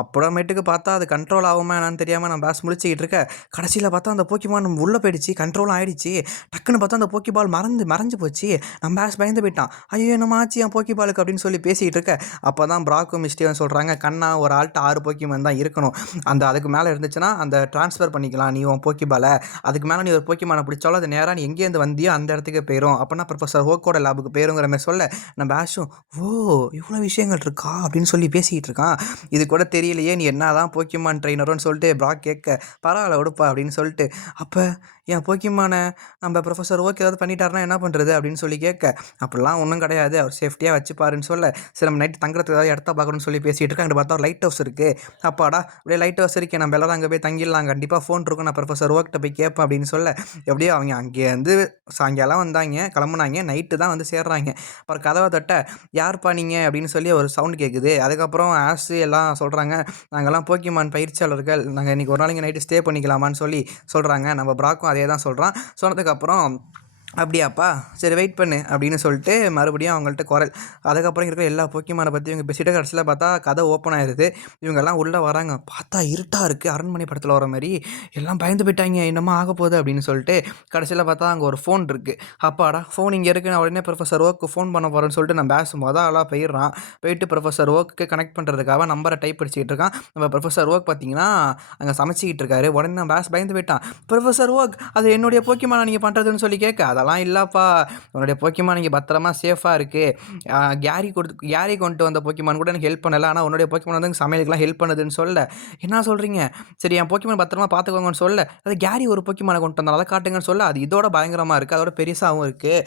அப்புறமேட்டுக்கு பார்த்தா அது கண்ட்ரோல் ஆகுமா என்னன்னு தெரியாமல் நான் பேஸ் முடிச்சுக்கிட்டு இருக்கேன். கடைசியில் பார்த்தா அந்த போக்கிமான் உள்ளே போயிடுச்சு, கண்ட்ரோல் ஆகிடுச்சு. டக்குன்னு பார்த்தா அந்த போக்கிபால் மறைஞ்சு போச்சு. நம்ம பேஸ் பயந்து போயிட்டான். ஐயோ நம்ம ஆச்சு என் போக்கிபாலுக்கு அப்படின்னு சொல்லி பேசிக்கிட்டு இருக்கேன். அப்போ தான் பிராக்கும் மிஸ்டேவும் சொல்கிறாங்க, கண்ணா ஒரு ஆள்கிட்ட 6 போக்கிமான் தான் இருக்கணும், அதுக்கு மேலே இருந்துச்சுன்னா அந்த ட்ரான்ஸ்ஃபர் பண்ணிக்கலாம் நீ உன் போக்கிபாலை, அதுக்கு மேலே நீ ஒரு போக்கிமானை பிடிச்சாலும் அது நேராக நீ எங்கேருந்து வந்தியோ அந்த இடத்துக்கு போயிடும், அப்படின்னா ப்ரொஃபஸர் ஹோக்கோட லேபுக்கு போயிருங்கிற மாதிரி சொல்ல, நம்ம பேஷும் ஓ இவ்வளோ விஷயங்கள் இருக்கா அப்படின்னு சொல்லி பேசிக்கிட்டு இருக்கான். இது கூட தெரியலையே நீ என்னதான் போக்கிமான் ட்ரெயினருன்னு சொல்லிட்டு பிராக் கேட்க, பரவாயில்ல விடுப்பா அப்படின்னு சொல்லிட்டு, அப்போ என் போக்கிமானை நம்ம ப்ரொஃபஸர் ஓகே ஏதாவது பண்ணிட்டாருனா என்ன பண்ணுறது அப்படின்னு சொல்லி கேட்க, அப்படிலாம் ஒன்றும் கிடையாது அவர் சேஃப்டியாக வச்சுப்பாருன்னு சொல்ல, சரி நம்ம நைட்டு தங்குறதுக்கு ஏதாவது இடத்த பார்க்கணும்னு சொல்லி பேசிகிட்டு இருக்கேன். அங்கே பார்த்தா ஒரு லைட் ஹவுஸ் இருக்குது. அப்பாடா அப்படியே லைட் ஹவுஸ் இருக்கேன், நம்ம எல்லாரும் அங்கே போய் தங்கிடலாம், கண்டிப்பாக ஃபோன் இருக்கும், நான் ப்ரொஃபஸர் ஓக்கிட்ட போய் கேட்பேன் அப்படின்னு சொல்ல, எப்படியோ அவங்க அங்கேருந்து சாயங்காலம் வந்தாங்க, கிளம்புனாங்க, நைட்டு தான் வந்து சேர்றாங்க. அப்புறம் கதவை தட்ட, யார்ப்பா நீங்கள் அப்படின்னு சொல்லி ஒரு சவுண்ட் கேட்குது. அதுக்கப்புறம் எல்லாம் சொல்கிறாங்க, நாங்கள்லாம் போக்கிமான் பயிற்சியாளர்கள், நாங்கள் இன்றைக்கி ஒரு நாளைக்கு நைட்டு ஸ்டே பண்ணிக்கலாமான்னு சொல்லி சொல்கிறாங்க. நம்ம ப்ராக்கும் அதே தான் சொல்கிறான். சொன்னதுக்கப்புறம் அப்படியாப்பா சரி வெயிட் பண்ணு அப்படின்னு சொல்லிட்டு மறுபடியும் அவங்கள்ட்ட குரல். அதுக்கப்புறம் இருக்கிற எல்லா போக்கிமானை பற்றி இவங்க பேசிட்டு கடைசியில் பார்த்தா கதை ஓப்பன் ஆயிடுது. இவங்கெல்லாம் உள்ளே வராங்க. பார்த்தா இருட்டாக இருக்குது, அரண்மனை படத்தில் வர மாதிரி. எல்லாம் பயந்து போயிட்டாங்க, என்னமோ ஆக போகுது அப்படின்னு சொல்லிட்டு. கடைசியில் பார்த்தா அங்கே ஒரு ஃபோன் இருக்குது. அப்பாடா ஃபோன் இங்கே இருக்குது, நான் உடனே ப்ரொஃபஸர் ஓக்கு ஃபோன் பண்ண போகிறேன்னு சொல்லிட்டு நம்ம பேஸ் ஆளாக போயிடுறான். போயிட்டு ப்ரொஃபஸர் ஓக்கு கனெக்ட் பண்ணுறதுக்காக நம்பரை டைப் அடிச்சுக்கிட்டு இருக்கான். நம்ம ப்ரொஃபஸர் ஓக் பார்த்தீங்கன்னா அங்கே சமைச்சிக்கிட்டு இருக்காரு. உடனே நம்ம பேஸ் பயந்து போயிட்டான். ப்ரொஃபஸர் ஓக் அது என்னுடைய போக்கிமானை நீங்கள் பண்ணுறதுன்னு சொல்லி கேட்க, அதெல்லாம் இல்லைப்பா, உன்னுடைய போக்கிமான் நீங்கள் பத்திரமா சேஃபாக இருக்குது. கேரி கொண்டு வந்த போக்கிமான் கூட எனக்கு ஹெல்ப் பண்ணலை, ஆனால் உன்னுடைய போக்கிமான் வந்து சமையலுக்குலாம் ஹெல்ப் பண்ணுதுன்னு சொல்ல. என்ன சொல்கிறீங்க? சரி என் போக்கிமான் பத்திரமா பார்த்துக்கோங்கன்னு சொல்ல, அது கேரி ஒரு போக்கிமானை கொண்டு வந்தால் அதை காட்டுங்கன்னு சொல்ல, அது இதோட பயங்கரமாக இருக்குது, அதோட பெருசாகவும் இருக்குது.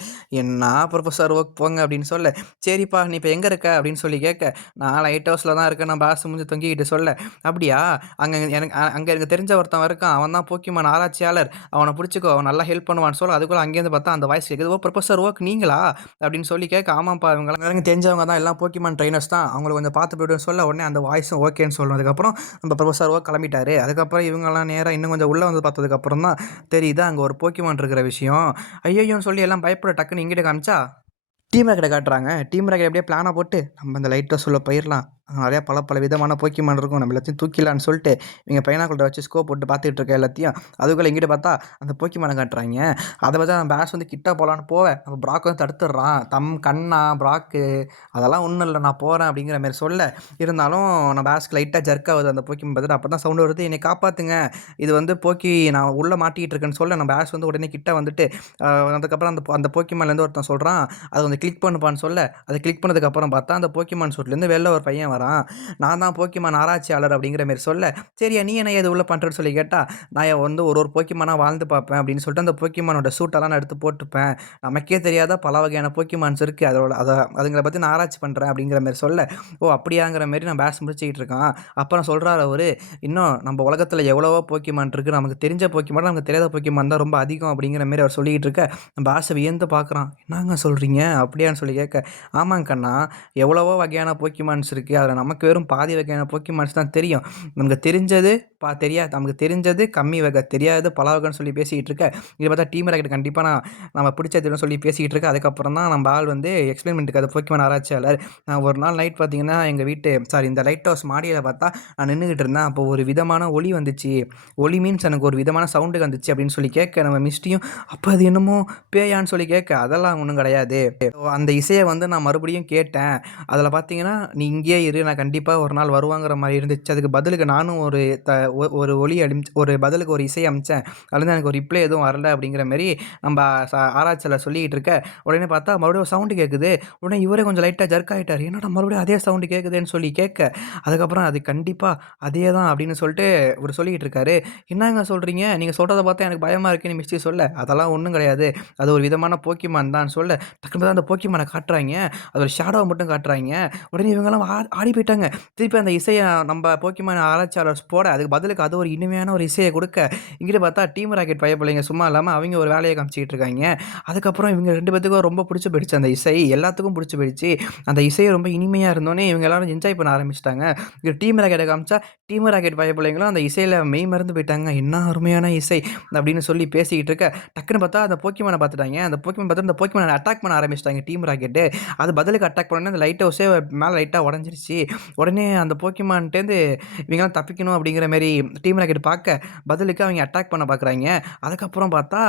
என்ன ப்ரொஃபஸர் ஒர்க் போங்க அப்படின்னு சொல்ல. சரிப்பா நீ இப்போ எங்கே இருக்க அப்படின்னு சொல்லி கேட்க, நான் லைட் ஹவுஸில் தான் இருக்கேன், நான் பாஸ் முடிஞ்சு தொங்கிக்கிட்டு சொல்ல. அப்படியா? எனக்கு தெரிஞ்ச ஒருத்தன் இருக்கான், அவன் தான் போக்கிமான் ஆராய்ச்சியாளர், அவனை பிடிச்சிக்கோ, அவன் நல்லா ஹெல்ப் பண்ணுவான்னு சொல்ல. அதுக்குள்ளே அங்கேருந்து பார்த்தா அந்த வாய்ஸ் கேட்குது. ஓ ப்ரொஃபஸர் ஓக் நீங்களா அப்படின்னு சொல்லி கேட்க, ஆமாப்பா இவங்களாம் எனக்கு தெரிஞ்சவங்க தான், எல்லாம் போக்கிமான் ட்ரைனர்ஸ் தான், அவங்களை கொஞ்சம் பார்த்து போய்ட்டு சொல்ல. உடனே அந்த வாய்ஸும் ஓகேன்னு சொன்னதுக்கப்புறம் நம்ம ப்ரொஃபஸர் ஓக் கிளம்பிட்டாரு. அதுக்கப்புறம் இவங்கெல்லாம் நேராக இன்னும் கொஞ்சம் உள்ளே வந்து பார்த்ததுக்கப்புறம் தான் தெரியுது அங்கே ஒரு போக்கிமான் இருக்கிற விஷயம். ஐயோன்னு சொல்லி எல்லாம் பயப்பட டக்குன்னு இங்கிட்ட காமிச்சா டீம் ராக்கெட்டை காட்டுறாங்க. டீம் ராக்கெட் எப்படியே பிளானை போட்டு நம்ம இந்த லைட் ஹவுஸ் உள்ள போயிடலாம், நிறையா பல விதமான போக்கிமான் இருக்கும், நம்ம எல்லாத்தையும் தூக்கிடலான்னு சொல்லிட்டு இவங்க பைனாக்குள்ள வச்சு ஸ்கோப் போட்டு பார்த்துட்டு இருக்க எல்லாத்தையும். அதுக்குள்ளே இங்கிட்ட பார்த்தா அந்த போக்கிமானை காட்டுறாங்க. அதை பார்த்தா நம்ம பேஸ் வந்து கிட்ட போகலான்னு போவேன், நம்ம ப்ராக் வந்து தடுத்துடுறான். கண்ணா ப்ராக்கு அதெல்லாம் ஒன்றும் இல்லை, நான் போகிறேன் அப்படிங்கிற மாதிரி சொல்ல. இருந்தாலும் நம்ம பேஸ்க்கு லைட்டாக ஜர்க் ஆகுது அந்த போக்கிமான் பார்த்துட்டு. அப்போ தான் சவுண்டு வருது, என்னை காப்பாற்றுங்க, இது வந்து நான் உள்ளே மாட்டிக்கிட்டு இருக்கேன்னு சொல்ல. நம்ம பேஸ் வந்து உடனே கிட்ட வந்துட்டு அதுக்கப்புறம் அந்த போக்கிமான்லேருந்து ஒருத்தன் சொல்கிறான், அதை வந்து கிளிக் பண்ணுப்பான்னு சொல்ல. அதை கிளிக் பண்ணதுக்கப்புறம் பார்த்தா அந்த போக்கிமான் சூட்லேருந்து வெளில ஒரு பையன் வரான். நான் தான் போக்கிமான் ஆராய்ச்சியாளர் அப்படிங்கிற மாதிரி சொல்ல. சரியா நீ என்ன இது உள்ள பண்ணுறேன்னு சொல்லி கேட்டால், நான் வந்து ஒரு போக்கிமானாக வாழ்ந்து பார்ப்பேன் அப்படின்னு சொல்லிட்டு அந்த போக்கிமானோட சூட்டெல்லாம் நான் எடுத்து போட்டுப்பேன், நமக்கே தெரியாத பல வகையான போக்கிமான்ஸ் இருக்குது, அதுங்களை பற்றி நான் ஆராய்ச்சி பண்ணுறேன் அப்படிங்கிற மாதிரி சொல்ல. ஓ அப்படியாங்கிற மாதிரி நான் பேஸ் முடிச்சுக்கிட்டு இருக்கான். அப்புறம் சொல்கிறார் அவர், இன்னும் நம்ம உலகத்தில் எவ்வளவோ போக்கிமான் இருக்குது, நமக்கு தெரிஞ்ச போக்கிமான் நமக்கு தெரியாத போக்கிமான் தான் ரொம்ப அதிகம் அப்படிங்கிற மாதிரி அவர் சொல்லிக்கிட்டு இருக்க. நம்ம பேஸை வியந்து பார்க்குறான். என்னங்க சொல்கிறீங்க அப்படியான்னு சொல்லி கேட்க, ஆமாங்க கண்ணா, எவ்வளவோ வகையான போக்கிமான்ஸ் இருக்குது, அதில் நமக்கு வெறும் பாதி வகையான போக்கிமான்ஸ் தான் தெரியும், நமக்கு தெரிஞ்சது தெரியாது, நமக்கு தெரிஞ்சது கம்மி வகை, தெரியாது பல வகைன்னு சொல்லி பேசிக்கிட்டு இருக்க. இதை பார்த்தா டீம் ராக்கெட் கண்டிப்பாக நம்ம பிடிச்சதுன்னு சொல்லி பேசிக்கிட்டு இருக்க. அதுக்கப்புறம் தான் நம்ம ஆள் வந்து எக்ஸ்பிளைன்மெண்ட்டுக்கு அது போக்கிமான் ஆராய்ச்சியாளர். நான் ஒரு நாள் நைட் பார்த்தீங்கன்னா எங்கள் இந்த லைட் ஹவுஸ் மாடியில் பார்த்தா நான் நின்றுக்கிட்டு இருந்தேன், அப்போ ஒரு விதமான ஒளி வந்துச்சு, ஒளி மீன்ஸ் எனக்கு ஒரு விதமான சவுண்டு வந்துச்சு அப்படின்னு சொல்லி கேட்க, நம்ம மிஸ்டியும் அப்போ அது என்னமோ பேயான்னு சொல்லி கேட்க, அதெல்லாம் ஒன்றும் கிடையாது, அந்த இசையை வந்து நான் மறுபடியும் கேட்டேன், அதில் பார்த்தீங்கன்னா நீ இங்கேயே இரு, நான் கண்டிப்பாக ஒரு நாள் வருவாங்கிற மாதிரி இருந்துச்சு, அதுக்கு பதிலுக்கு நானும் ஒரு ஒளி ஒரு பதிலுக்கு ஒரு இசை அமிச்சேன், அதுலேருந்து எனக்கு ஒரு ரிப்ளை எதுவும் வரல அப்படிங்கிற மாதிரி நம்ம ஆராய்ச்சியில் சொல்லிக்கிட்டு இருக்க. உடனே பார்த்தா மறுபடியும் ஒரு சவுண்டு கேட்குது. உடனே இவரே கொஞ்சம் லைட்டாக ஜர்க் ஆகிட்டார், என்னடா மறுபடியும் அதே சவுண்டு கேட்குதுன்னு சொல்லி கேட்க, அதுக்கப்புறம் அது கண்டிப்பாக அதே தான் அப்படின்னு சொல்லிட்டு இவர் சொல்லிக்கிட்டு இருக்காரு. என்னங்க சொல்கிறீங்க, நீங்கள் சொல்கிறத பார்த்தா எனக்கு பயமாக இருக்குன்னு மிஸ்டி சொல்ல, அதெல்லாம் ஒன்றும் கிடையாது, அது ஒரு விதமான போக்கிமான் தான் சொல்ல. டக்குனு தான் அந்த போக்கிமானை காட்டுறாங்க, அது ஒரு ஷேடோவை மட்டும் காட்டுறாங்க. உடனே இவங்கெல்லாம் ஆடி போயிட்டாங்க. திருப்பி அந்த இசையை நம்ம போக்கிமான் ஆராய்ச்சியாளர் போட, அதுக்கு பதிலுக்கு அது ஒரு இனிமையான ஒரு இசையை கொடுக்க, இங்கிட்ட பார்த்தா டீம் ராக்கெட் பயப்பிள்ளைங்க சும்மா இல்லாமல் அவங்க ஒரு வேலையை காமிச்சிக்கிட்டு இருக்காங்க. அதுக்கப்புறம் இவங்க 2 பேத்துக்கும் ரொம்ப பிடிச்சி போயிடுச்சு அந்த இசை, எல்லாத்துக்கும் பிடிச்சி போயிடுச்சு. அந்த இசையை ரொம்ப இனிமையாக இருந்தோன்னே இவங்க எல்லாரும் என்ஜாய் பண்ண ஆரம்பிச்சிட்டாங்க. இது டீம் ராக்கெட்டை காமிச்சா டீம் ராக்கெட் பயப்பிள்ளைங்களும் அந்த இசையில் மெய் மறந்து போயிட்டாங்க. என்ன அருமையான இசை அப்படின்னு சொல்லி பேசிக்கிட்டு இருக்க, டக்குன்னு பார்த்தா அந்த போக்கிமானை பார்த்துட்டாங்க. அந்த போக்கிமான் பார்த்து அந்த போக்கிமானை அட்டாக் பண்ண ஆரம்பிச்சிட்டாங்க டீம் ராக்கெட்டு. அது பதிலுக்கு அட்டாக் பண்ணோன்னே அந்த லைட் ஹவுஸே மேலே லைட்டாக உடஞ்சிருச்சு. உடனே அந்த போக்கிமான்ட்டேருந்து இவங்கெல்லாம் தப்பிக்கணும் அப்படிங்கிற மாரி டீம் ராக்கெட் பார்க்க, பதிலுக்கு அவங்க அட்டாக் பண்ண பார்க்குறாங்க. அதுக்கப்புறம் பார்த்தா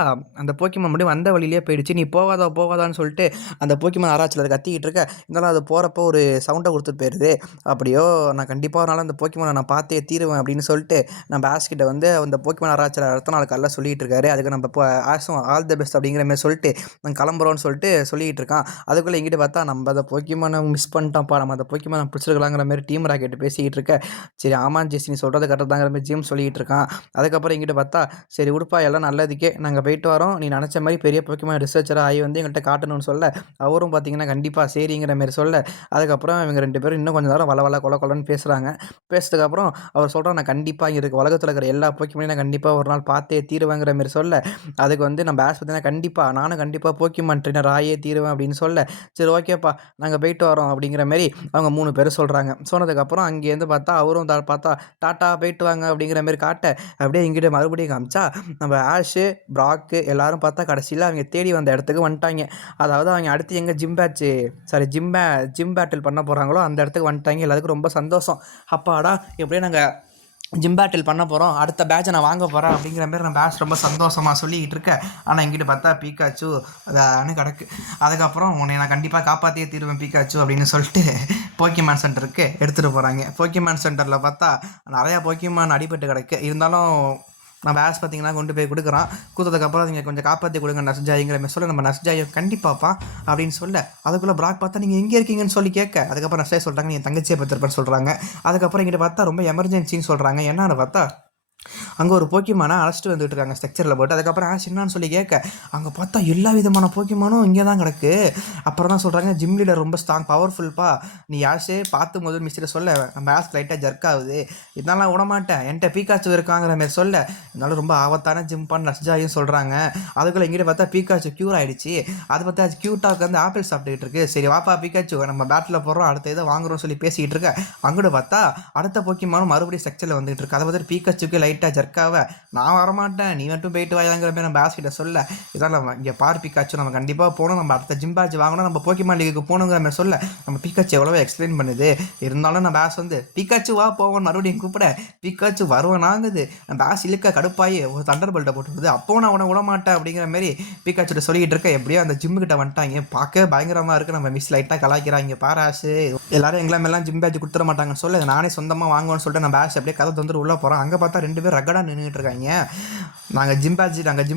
அந்த போக்கிமான் மட்டும் வந்த வழியிலே போயிடுச்சு. நீ போகாதான்னு சொல்லிட்டு அந்த போக்கிமான் ஆராய்ச்சியாளர் கத்திக்கிட்டு இருக்க. இருந்தாலும் அது போகிறப்போ ஒரு சவுண்டை கொடுத்துட்டு போயிடுது. அப்படியோ நான் கண்டிப்பாக ஒரு நாள் அந்த போக்கிமானை நான் பார்த்தே தீருவேன் அப்படின்னு சொல்லிட்டு நம்ம ஆஸ்கிட்ட வந்து அந்த போக்கிமான் ஆராய்ச்சியாளர் அடுத்த நாள் காலைல சொல்லிகிட்டு இருக்காரு. அதுக்கு நம்ம ஆஸும் ஆல் த பெஸ்ட் அப்படிங்கிற மாதிரி சொல்லிட்டு நாங்கள் கிளம்புறோன்னு சொல்லிட்டு சொல்லிகிட்டு இருக்கான். அதுக்குள்ளே எங்கிட்ட பார்த்தா நம்ம அந்த போக்கிமானை மிஸ் பண்ணிட்டோம்ப்பா, நம்ம அந்த போக்கிமானை பிடிச்சிருக்கலாங்கிற மாதிரி டீம் ராக்கெட் பேசிக்கிட்டு இருக்க. சரி ஆமாம் ஜெஸ், நீ சொல்கிறது கரெக்டாக தாங்கிற மாதிரி ஜிம் சொல்லிகிட்டு இருக்கான். அதுக்கப்புறம் எங்கிட்ட பார்த்தா சரி உடுப்பா எல்லாம் நல்லதுக்கே, நாங்கள் போயிட்டு வரோம், நீ நினச்ச மாதிரி பெரிய போக்கிமான் ரிசர்ச்சராக ஆகி வந்து எங்கள்கிட்ட காட்டணும்னு சொல்ல, அவரும் பார்த்தீங்கன்னா கண்டிப்பாக சரிங்கிற மாதிரி சொல்ல. அதுக்கப்புறம் இவங்க 2 பேரும் இன்னும் கொஞ்சம் நேரம் வள கொலன்னு பேசுகிறாங்க. பேசுறதுக்கப்புறம் அவர் சொல்கிறார், நான் கண்டிப்பாக இங்கே இருக்க உலகத்தில் இருக்கிற எல்லா போக்கிமானையும் நான் கண்டிப்பாக ஒரு நாள் பார்த்தே தீருவேங்கிற மாரி சொல்ல, அதுக்கு வந்து நம்ம ஆஷ் பார்த்தீங்கன்னா கண்டிப்பாக நானும் கண்டிப்பாக போக்கிமான் ட்ரெயினர் ஆயே தீருவேன் அப்படின்னு சொல்ல, சரி ஓகேப்பா நாங்கள் போயிட்டு வரோம் அப்படிங்கிற மாரி அவங்க 3 பேரும் சொல்கிறாங்க. சொன்னதுக்கப்புறம் அங்கேருந்து பார்த்தா அவரும் பார்த்தா டாட்டா போயிட்டு வாங்க அப்படிங்கிற மாரி காட்ட, அப்படியே இங்கிட்ட மறுபடியும் காமிச்சா நம்ம ஆஷு, ப்ராக்கு எல்லாரும் பார்த்தா கடைசியில் அவங்க தேடி வந்த இடத்துக்கு வந்துட்டாங்க. அதாவது அவங்க அடுத்து எங்கே ஜிம் பேட்டில் பண்ண போகிறாங்களோ அந்த இடத்துக்கு வந்துட்டாங்க. எல்லாத்துக்கும் ரொம்ப சந்தோஷம். அப்பாடா எப்படியும் நாங்கள் ஜிம் பேட்டில் பண்ண போகிறோம், அடுத்த பேட்சை நான் வாங்க போகிறேன் அப்படிங்கிற மாதிரி நம்ம பேட்ச் ரொம்ப சந்தோஷமாக சொல்லிக்கிட்டு இருக்கேன். ஆனால் எங்கிட்ட பார்த்தா பீக்காச்சு அதானு கிடக்கு. அதுக்கப்புறம் உன்னை நான் கண்டிப்பாக காப்பாற்றியே தீருவேன் பீக்காச்சு அப்படின்னு சொல்லிட்டு போக்கிமான் சென்டருக்கு எடுத்துகிட்டு போகிறாங்க. போக்கிமான் சென்டரில் பார்த்தா நிறையா போக்கிமான் அடிபட்டு கிடக்கு. இருந்தாலும் நம்ம ஆஸ் பார்த்தீங்கன்னா கொண்டு போய் கொடுக்குறான். கொடுத்ததுக்கப்புறம் நீங்கள் கொஞ்சம் காப்பாற்றி கொடுங்க நஸ்ஜாயிங்கிற மாதிரி சொல்ல, நம்ம நஸ்ஜாயை கண்டிப்பாப்பா அப்படின்னு சொல்ல, அதுக்குள்ளே ப்ராக் பார்த்தா நீங்கள் எங்கே இருக்கீங்கன்னு சொல்லி கேட்க, அதுக்கப்புறம் நஸ்ஜாய் சொல்கிறாங்க நீங்கள் தங்கச்சியை பார்த்துருப்பேன்னு சொல்கிறாங்க. அதுக்கப்புறம் எங்கிட்ட பார்த்தா ரொம்ப எமர்ஜென்சின்னு சொல்கிறாங்க. என்னன்னு பார்த்தா அங்கே ஒரு போக்கிமானை அழைச்சிட்டு வந்துட்டு இருக்காங்க ஸ்ட்ரக்சரில் போட்டு. அதுக்கப்புறம் ஆஷ் என்னான்னு சொல்லி கேட்க, அங்கே பார்த்தா எல்லா விதமான போக்கிமானும் இங்கே தான் கிடக்கு. அப்புறம் தான் சொல்கிறாங்க ஜிம் லீடர் ரொம்ப பவர்ஃபுல்ப்பா, நீ ஆஷே பார்த்து முதல் மிஸ்டர் சொல்ல நம்ம ஆஷ் லைட்டாக ஜர்க் ஆகுது, இதெல்லாம் விடமாட்டேன் என்கிட்ட பீக்காச்சு இருக்காங்கிற மாதிரி சொல்ல, இதனால ரொம்ப ஆபத்தான ஜிம்பான்னு நஸ்ஜாயும் சொல்கிறாங்க. அதுக்குள்ளே இங்கிட்ட பார்த்தா பீக்காச்சு க்யூர் ஆகிடுச்சு. அது பார்த்தா க்யூட்டாவுக்கு வந்து ஆப்பிள் சாப்பிட்டுக்கிட்டு இருக்கு. சரி வாப்பா பீக்காச்சு நம்ம பேட்டில் போடுறோம், அடுத்த இதை வாங்குறோம் சொல்லி பேசிக்கிட்டு இருக்க, அங்கிட்ட பார்த்தா அடுத்த போக்கிமானும் மறுபடியும் ஸ்ட்ரக்சரில் வந்துட்டு இருக்கு. அதை பார்த்துட்டு பீக்காச்சுக்கு லைட்டாக ஜர்க்காக, நான் வரமாட்டேன் நீ மட்டும் போயிட்டு வாயாங்கிற மாதிரி நம்ம ஆஸ்கிட்ட சொல்ல, இதான் நம்ம இங்கே பார் பீக்காச்சு நம்ம கண்டிப்பாக போகணும், நம்ம அடுத்த ஜிம் பேட்ச் வாங்கணும், நம்ம போக்கிமான் லீக்கு போகணுங்கிற மாதிரி சொல்ல, நம்ம பீக்காச்சு எவ்வளோ எக்ஸ்பிளைன் பண்ணுது. இருந்தாலும் நம்ம ஆஸ் வந்து பீக்காச்சு வா போவோம் மறுபடியும் கூப்பிட, பீக்காச்சு வருவனாங்குது. நம்ம ஆஸ் இழுக்க கடுப்பாயி ஒரு தண்டர் பெல்ட்டை போட்டுருக்குது. அப்போவும் நான் உன விடமாட்டேன் அப்படிங்கிற மாதிரி பீக்காச்சுட்ட சொல்லிக்கிட்டு இருக்க. எப்படியோ அந்த ஜிம்முக்கிட்ட வந்துட்டாங்க. பார்க்க பயங்கரமாக இருக்குது. நம்ம மிஸ் லைட்டாக கலாய்க்கிறாங்க. பாரு ஆசு எல்லாரும் எங்களாமெல்லாம் ஜிம் பேட்ச் கொடுத்துட மாட்டாங்கன்னு சொல்ல, நானே சொந்தமாக வாங்குவேன்னு சொல்லிட்டு நம்ம ஆஸ் அப்படியே கதை தந்துட்டு உள்ளே போகிறோம். அங்கே பார்த்தா 2 பேர் ரகடாக நின்றுட்டு இருக்காங்க. நாங்கள் ஜிம்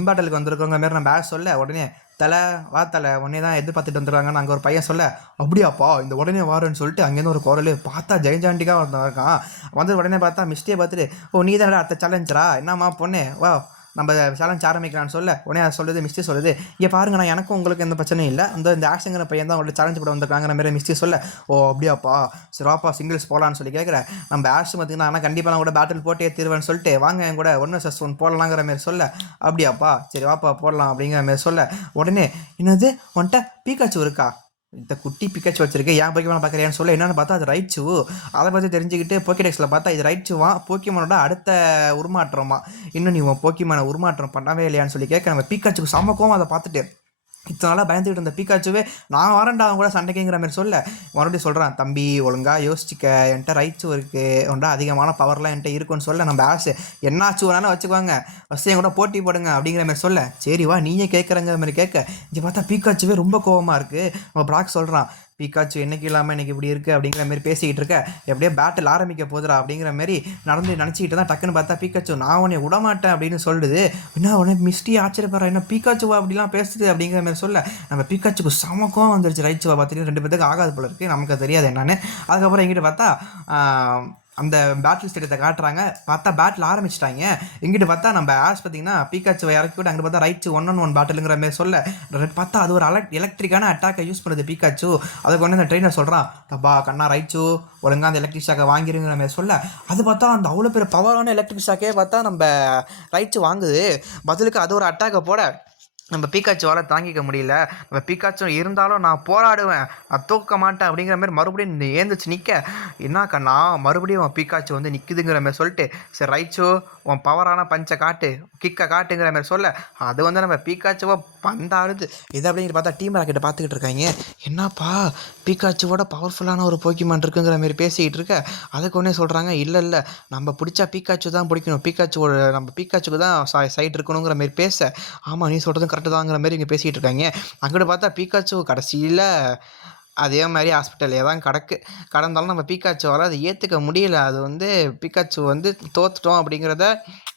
பேட்டலுக்கு வந்திருக்கோங்க மாரி நம்ம பேட்ச் சொல்ல, உடனே தலை வா தலை உடனே தான் எதிர்பார்த்துட்டு வந்துருக்காங்கன்னு அங்கே ஒரு பையன் சொல்ல, அப்படியாப்பா இந்த உடனே வாருன்னு சொல்லிட்டு அங்கேருந்து ஒரு குரல் பார்த்தா ஜெயஜாண்டிக்காக ஒருத்தன் இருக்கான். வந்து உடனே பார்த்தா மிஸ்டே பார்த்துட்டு, ஓ நீ தான் அடுத்த சேலஞ்சரா என்னம்மா பொண்ணு வா நம்ம சேலஞ்ச் ஆரம்பிக்கலான்னு சொல்ல, உடனே அதை சொல்லுது மிஸ்டே சொல்லுது, இங்கே பாருங்க நான் எனக்கும் உங்களுக்கு எந்த பிரச்சனையும் இல்லை, இந்த ஆக்ஷங்கிற பையன் தான் உங்களோட சேலஞ்ச் கூட வந்திருக்காங்கிற மாதிரி மிஸ்டே சொல்ல, ஓ அப்படியாப்பா சரி வாப்பா சிங்கிள்ஸ் போகலான்னு சொல்லி கேட்குறேன். நம்ம ஆஷ் பார்த்திங்கன்னா ஆனால் கண்டிப்பாக நான் கூட பேட்டில் போட்டே தீர்வேன்னு சொல்லிட்டு வாங்க என் கூட 1 vs 1 போடலாங்கிற மாதிரி சொல்ல, அப்படியாப்பா சரி வாப்பா போடலாம் அப்படிங்கிற மாதிரி சொல்ல, உடனே என்னது உன்ட்ட பீக்காச்சு இருக்கா, இந்த குட்டி பிக்காச்சு வச்சிருக்கு ஏன் போக்கிமான் பார்க்குறியான்னு சொல்ல, என்னென்னு பார்த்தா அது ரைட்சு. அதை பற்றி தெரிஞ்சுக்கிட்டு போக்கிடெக்ஸில் பார்த்தா இது ரைட்சுவா போக்கிமானோட அடுத்த உருமாற்றமா, இன்னும் நீ உன் போக்கிமான உருமாற்றம் பண்ணவே இல்லையான்னு சொல்லி கேட்க, நம்ம பீக்காச்சுக்கு சமக்கவும் அதை பார்த்துட்டு இத்தனை நாளாக பயந்துக்கிட்டு இருந்த பீக்காச்சுவே நான் வரேன்டா அவன் கூட சண்டைக்குங்கிற மாதிரி சொல்ல, மறுபடியும் சொல்கிறான் தம்பி ஒழுங்காக யோசிச்சிக்க என்கிட்ட ரைட்ஸு இருக்குது, உன்ட அதிகமான பவர்லாம் என்கிட்ட இருக்குன்னு சொல்ல, நம்ம ஆசை என்னாச்சு வேணாலும் வச்சுக்குவாங்க ஃபஸ்ட்டு என் கூட போட்டி போடுங்க அப்படிங்கிற மாதிரி சொல்ல, சரி வா நீயே கேட்குறங்கிற மாதிரி கேட்க, இங்கே பார்த்தா பீக்காச்சுவே ரொம்ப கோவமாக இருக்குது. நம்ம ப்ராக் சொல்கிறான் பீக்காச்சு என்னைக்கு இல்லாமல் இன்றைக்கி இப்படி இருக்குது அப்படிங்கிற மாதிரி பேசிக்கிட்டு இருக்க, எப்படியே பேட்டில் ஆரம்பிக்க போதுரா அப்படிங்கிற மாதிரி நினச்சிக்கிட்டு தான் டக்குன்னு பார்த்தா பீக்காச்சு நான் உன்னை விடமாட்டேன் அப்படின்னு சொல்லுது. என்ன உடனே மிஸ்டி ஆச்சரியப்படுறா, என்ன பீக்காச்சுவா அப்படிலாம் பேசுது அப்படிங்கிற மாதிரி சொல்ல, நம்ம பீக்காச்சுக்கு சமக்கம் வந்துருச்சு ரைட்ஸுவா பார்த்துட்டு 2 பேருக்கு ஆகாது போல இருக்குது, நமக்கு தெரியாது என்னன்னு. அதுக்கப்புறம் எங்கிட்ட பார்த்தா அந்த பேட்டில் ஸ்டேட்டத்தை காட்டுறாங்க. பார்த்தா பேட்டில் ஆரம்பிச்சிட்டாங்க. இங்கிட்டு பார்த்தா நம்ம ஆஷ் பார்த்தீங்கன்னா பீக்காச்சுவை இறக்கி விட்டு அங்கிட்டு பார்த்தா ரைட்ஸ் 1-on-1 பேட்டிலுங்கிற மாதிரி சொல்ல, பார்த்தா அது ஒரு எலக்ட்ரிக்கான அட்டாக்கை யூஸ் பண்ணுது பீக்காச்சு. அதுக்கு வந்து அந்த ட்ரெயினர் சொல்கிறான் தப்பா கண்ணா ரைட்ஸு ஒழுங்காக அந்த எலக்ட்ரிக் ஷாக்கை வாங்கிருங்கிற மாதிரி சொல்ல, அது பார்த்தா அந்த அவ்வளோ பெரிய பவரான எலக்ட்ரிக் ஷாக்கே பார்த்தா நம்ம ரைட்ஸு வாங்குது. பதிலுக்கு அது ஒரு அட்டாக்கை போட நம்ம பீக்காச்சுவால் தாங்கிக்க முடியல. நம்ம பீக்காச்சு இருந்தாலும் நான் போராடுவேன், நான் தூக்க மாட்டேன் அப்படிங்கிற மாதிரி மறுபடியும் ஏந்திரிச்சு நிற்க, என்ன கண்ணா மறுபடியும் பீக்காச்சு வந்து நிற்குதுங்கிற மாதிரி சொல்லிட்டு, சரி ரைட்ஸு உன் பவரான பஞ்சை காட்டு கிக்கை காட்டுங்கிற மாதிரி சொல்ல, அது வந்து நம்ம பீக்காச்சுவோ பந்தாடுது. இது அப்படிங்கிற பார்த்தா டீம் ராக்கெட்டை பார்த்துக்கிட்டு இருக்காங்க. என்னப்பா பீக்காச்சுவோட பவர்ஃபுல்லான ஒரு போக்கிமான் இருக்குங்கிற மாதிரி பேசிக்கிட்டு இருக்க, அதுக்கு ஒன்றே சொல்கிறாங்க இல்லை நம்ம பிடிச்சா பீக்காச்சு தான் பிடிக்கணும், பீக்காச்சுவோட நம்ம பீக்காச்சுக்கு தான் சைட் இருக்கணுங்கிற மாதிரி பேச, ஆமாம் நீ சொல்கிறதும் கரெக்டு தாங்கிற மாதிரி இங்கே பேசிகிட்டு இருக்காங்க. அங்கிட்ட பார்த்தா பீக்காச்சு கடைசியில் அதே மாதிரி ஹாஸ்பிட்டல்லே தான் கடந்தாலும் நம்ம பீக்காச்சுவால் அதை ஏற்றுக்க முடியல. அது வந்து பீக்காச்சு வந்து தோத்துட்டோம் அப்படிங்கிறத